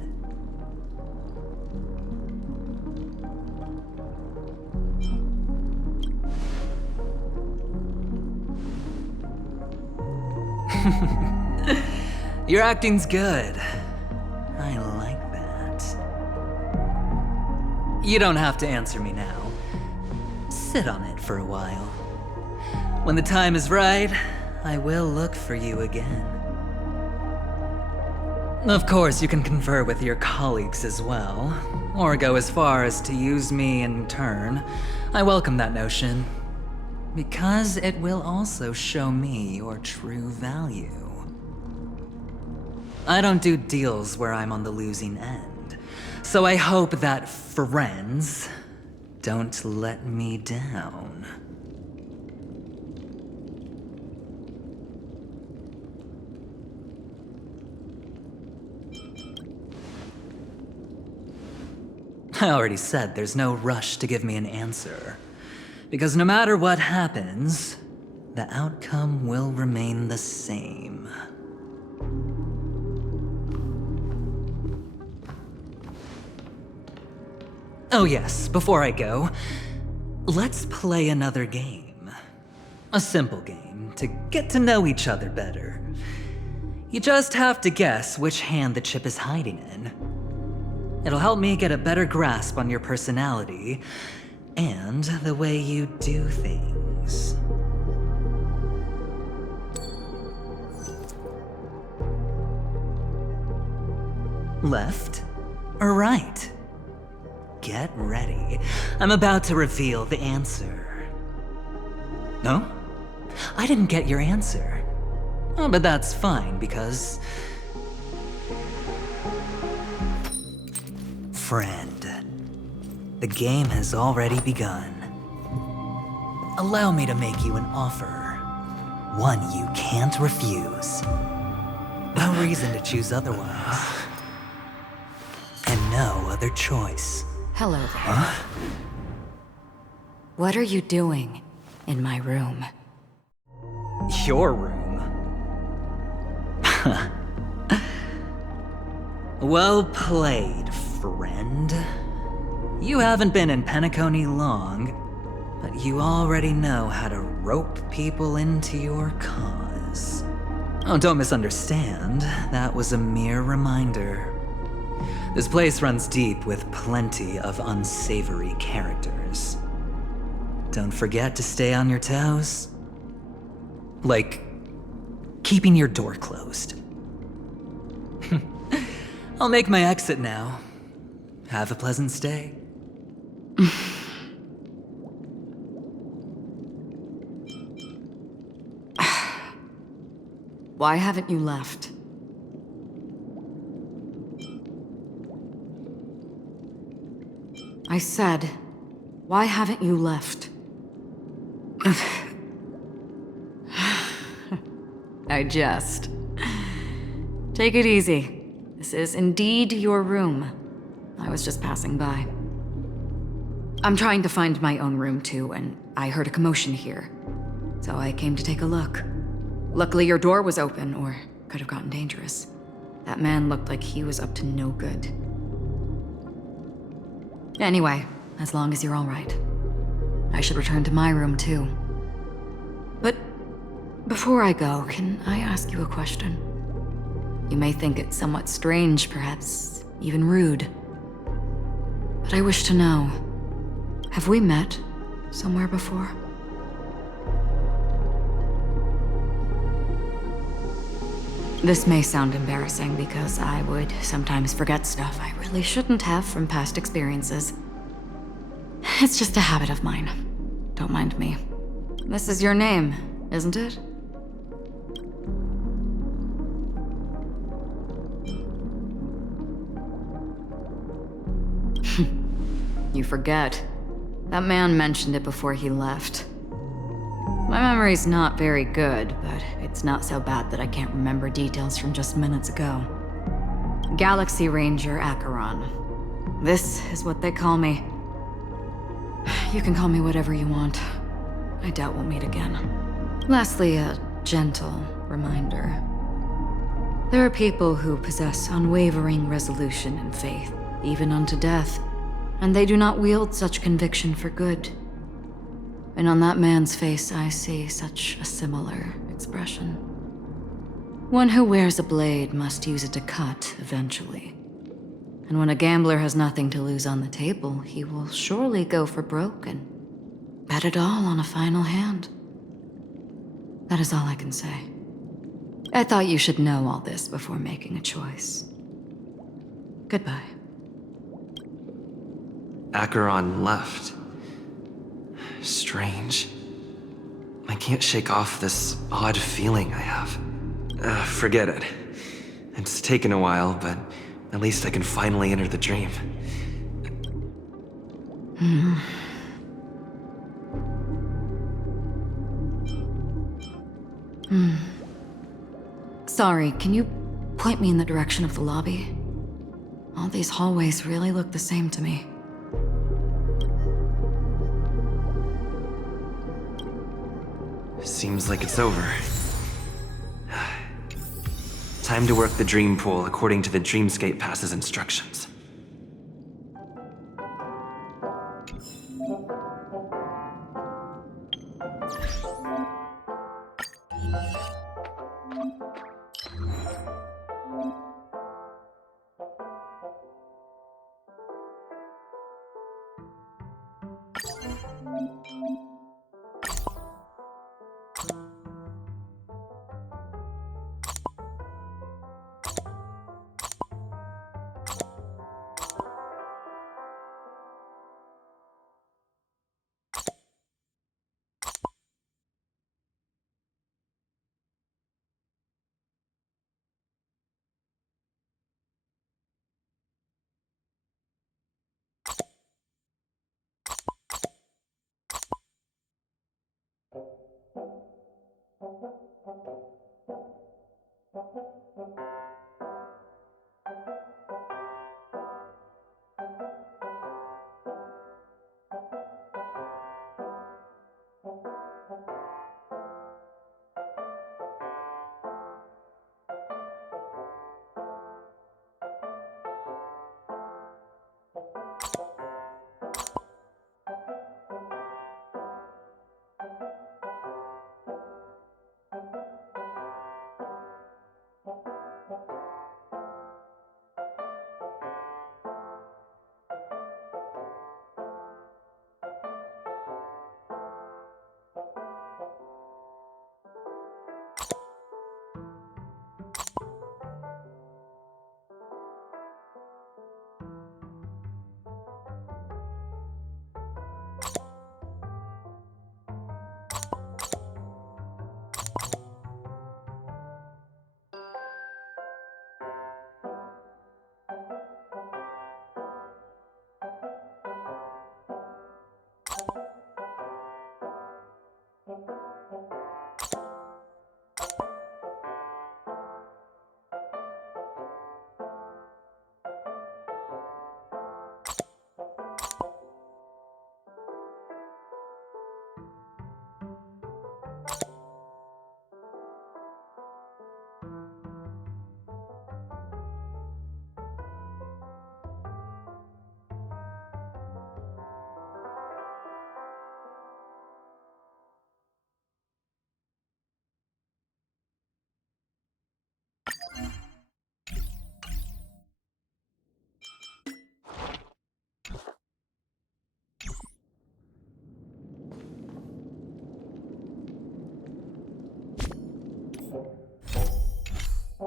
Your acting's good. I like that. You don't have to answer me now. Sit on it for a while. When the time is right, I will look for you again. Of course, you can confer with your colleagues as well, or go as far as to use me in turn. I welcome that notion, because it will also show me your true value. I don't do deals where I'm on the losing end, so I hope that friends don't let me down. I already said there's no rush to give me an answer, because no matter what happens, the outcome will remain the same. Oh yes, before I go, let's play another game. A simple game to get to know each other better. You just have to guess which hand the chip is hiding in. It'll help me get a better grasp on your personality and the way you do things. Left or right? Get ready. I'm about to reveal the answer. No? I didn't get your answer. Oh, but that's fine, because... Friend, the game has already begun. Allow me to make you an offer. One you can't refuse. No reason to choose otherwise. And no other choice. Hello there. Huh? What are you doing in my room? Your room? Well played, friend. You haven't been in Penacony long, but you already know how to rope people into your cause. Oh, don't misunderstand. That was a mere reminder. This place runs deep with plenty of unsavory characters. Don't forget to stay on your toes. Like, keeping your door closed. I'll make my exit now. Have a pleasant stay. Why haven't you left? I said, why haven't you left? I jest. Take it easy. This is indeed your room. I was just passing by. I'm trying to find my own room too, and I heard a commotion here. So I came to take a look. Luckily your door was open, or could have gotten dangerous. That man looked like he was up to no good. Anyway, as long as you're all right. I should return to my room too. But before I go, can I ask you a question? You may think it somewhat strange, perhaps even rude. But I wish to know, have we met somewhere before? This may sound embarrassing because I would sometimes forget stuff I really shouldn't have from past experiences. It's just a habit of mine. Don't mind me. This is your name, isn't it? You forget. That man mentioned it before he left. My memory's not very good, but it's not so bad that I can't remember details from just minutes ago. Galaxy Ranger Acheron. This is what they call me. You can call me whatever you want. I doubt we'll meet again. Lastly, a gentle reminder. There are people who possess unwavering resolution and faith, even unto death, and they do not wield such conviction for good. And on that man's face, I see such a similar expression. One who wears a blade must use it to cut eventually. And when a gambler has nothing to lose on the table, he will surely go for broke and bet it all on a final hand. That is all I can say. I thought you should know all this before making a choice. Goodbye. Acheron left. Strange. I can't shake off this odd feeling I have. Forget it. It's taken a while, but at least I can finally enter the dream. Sorry, can you point me in the direction of the lobby? All these hallways really look the same to me. Seems like it's over. Time to work the dream pool according to the Dreamscape Pass's instructions.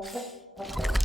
Bye.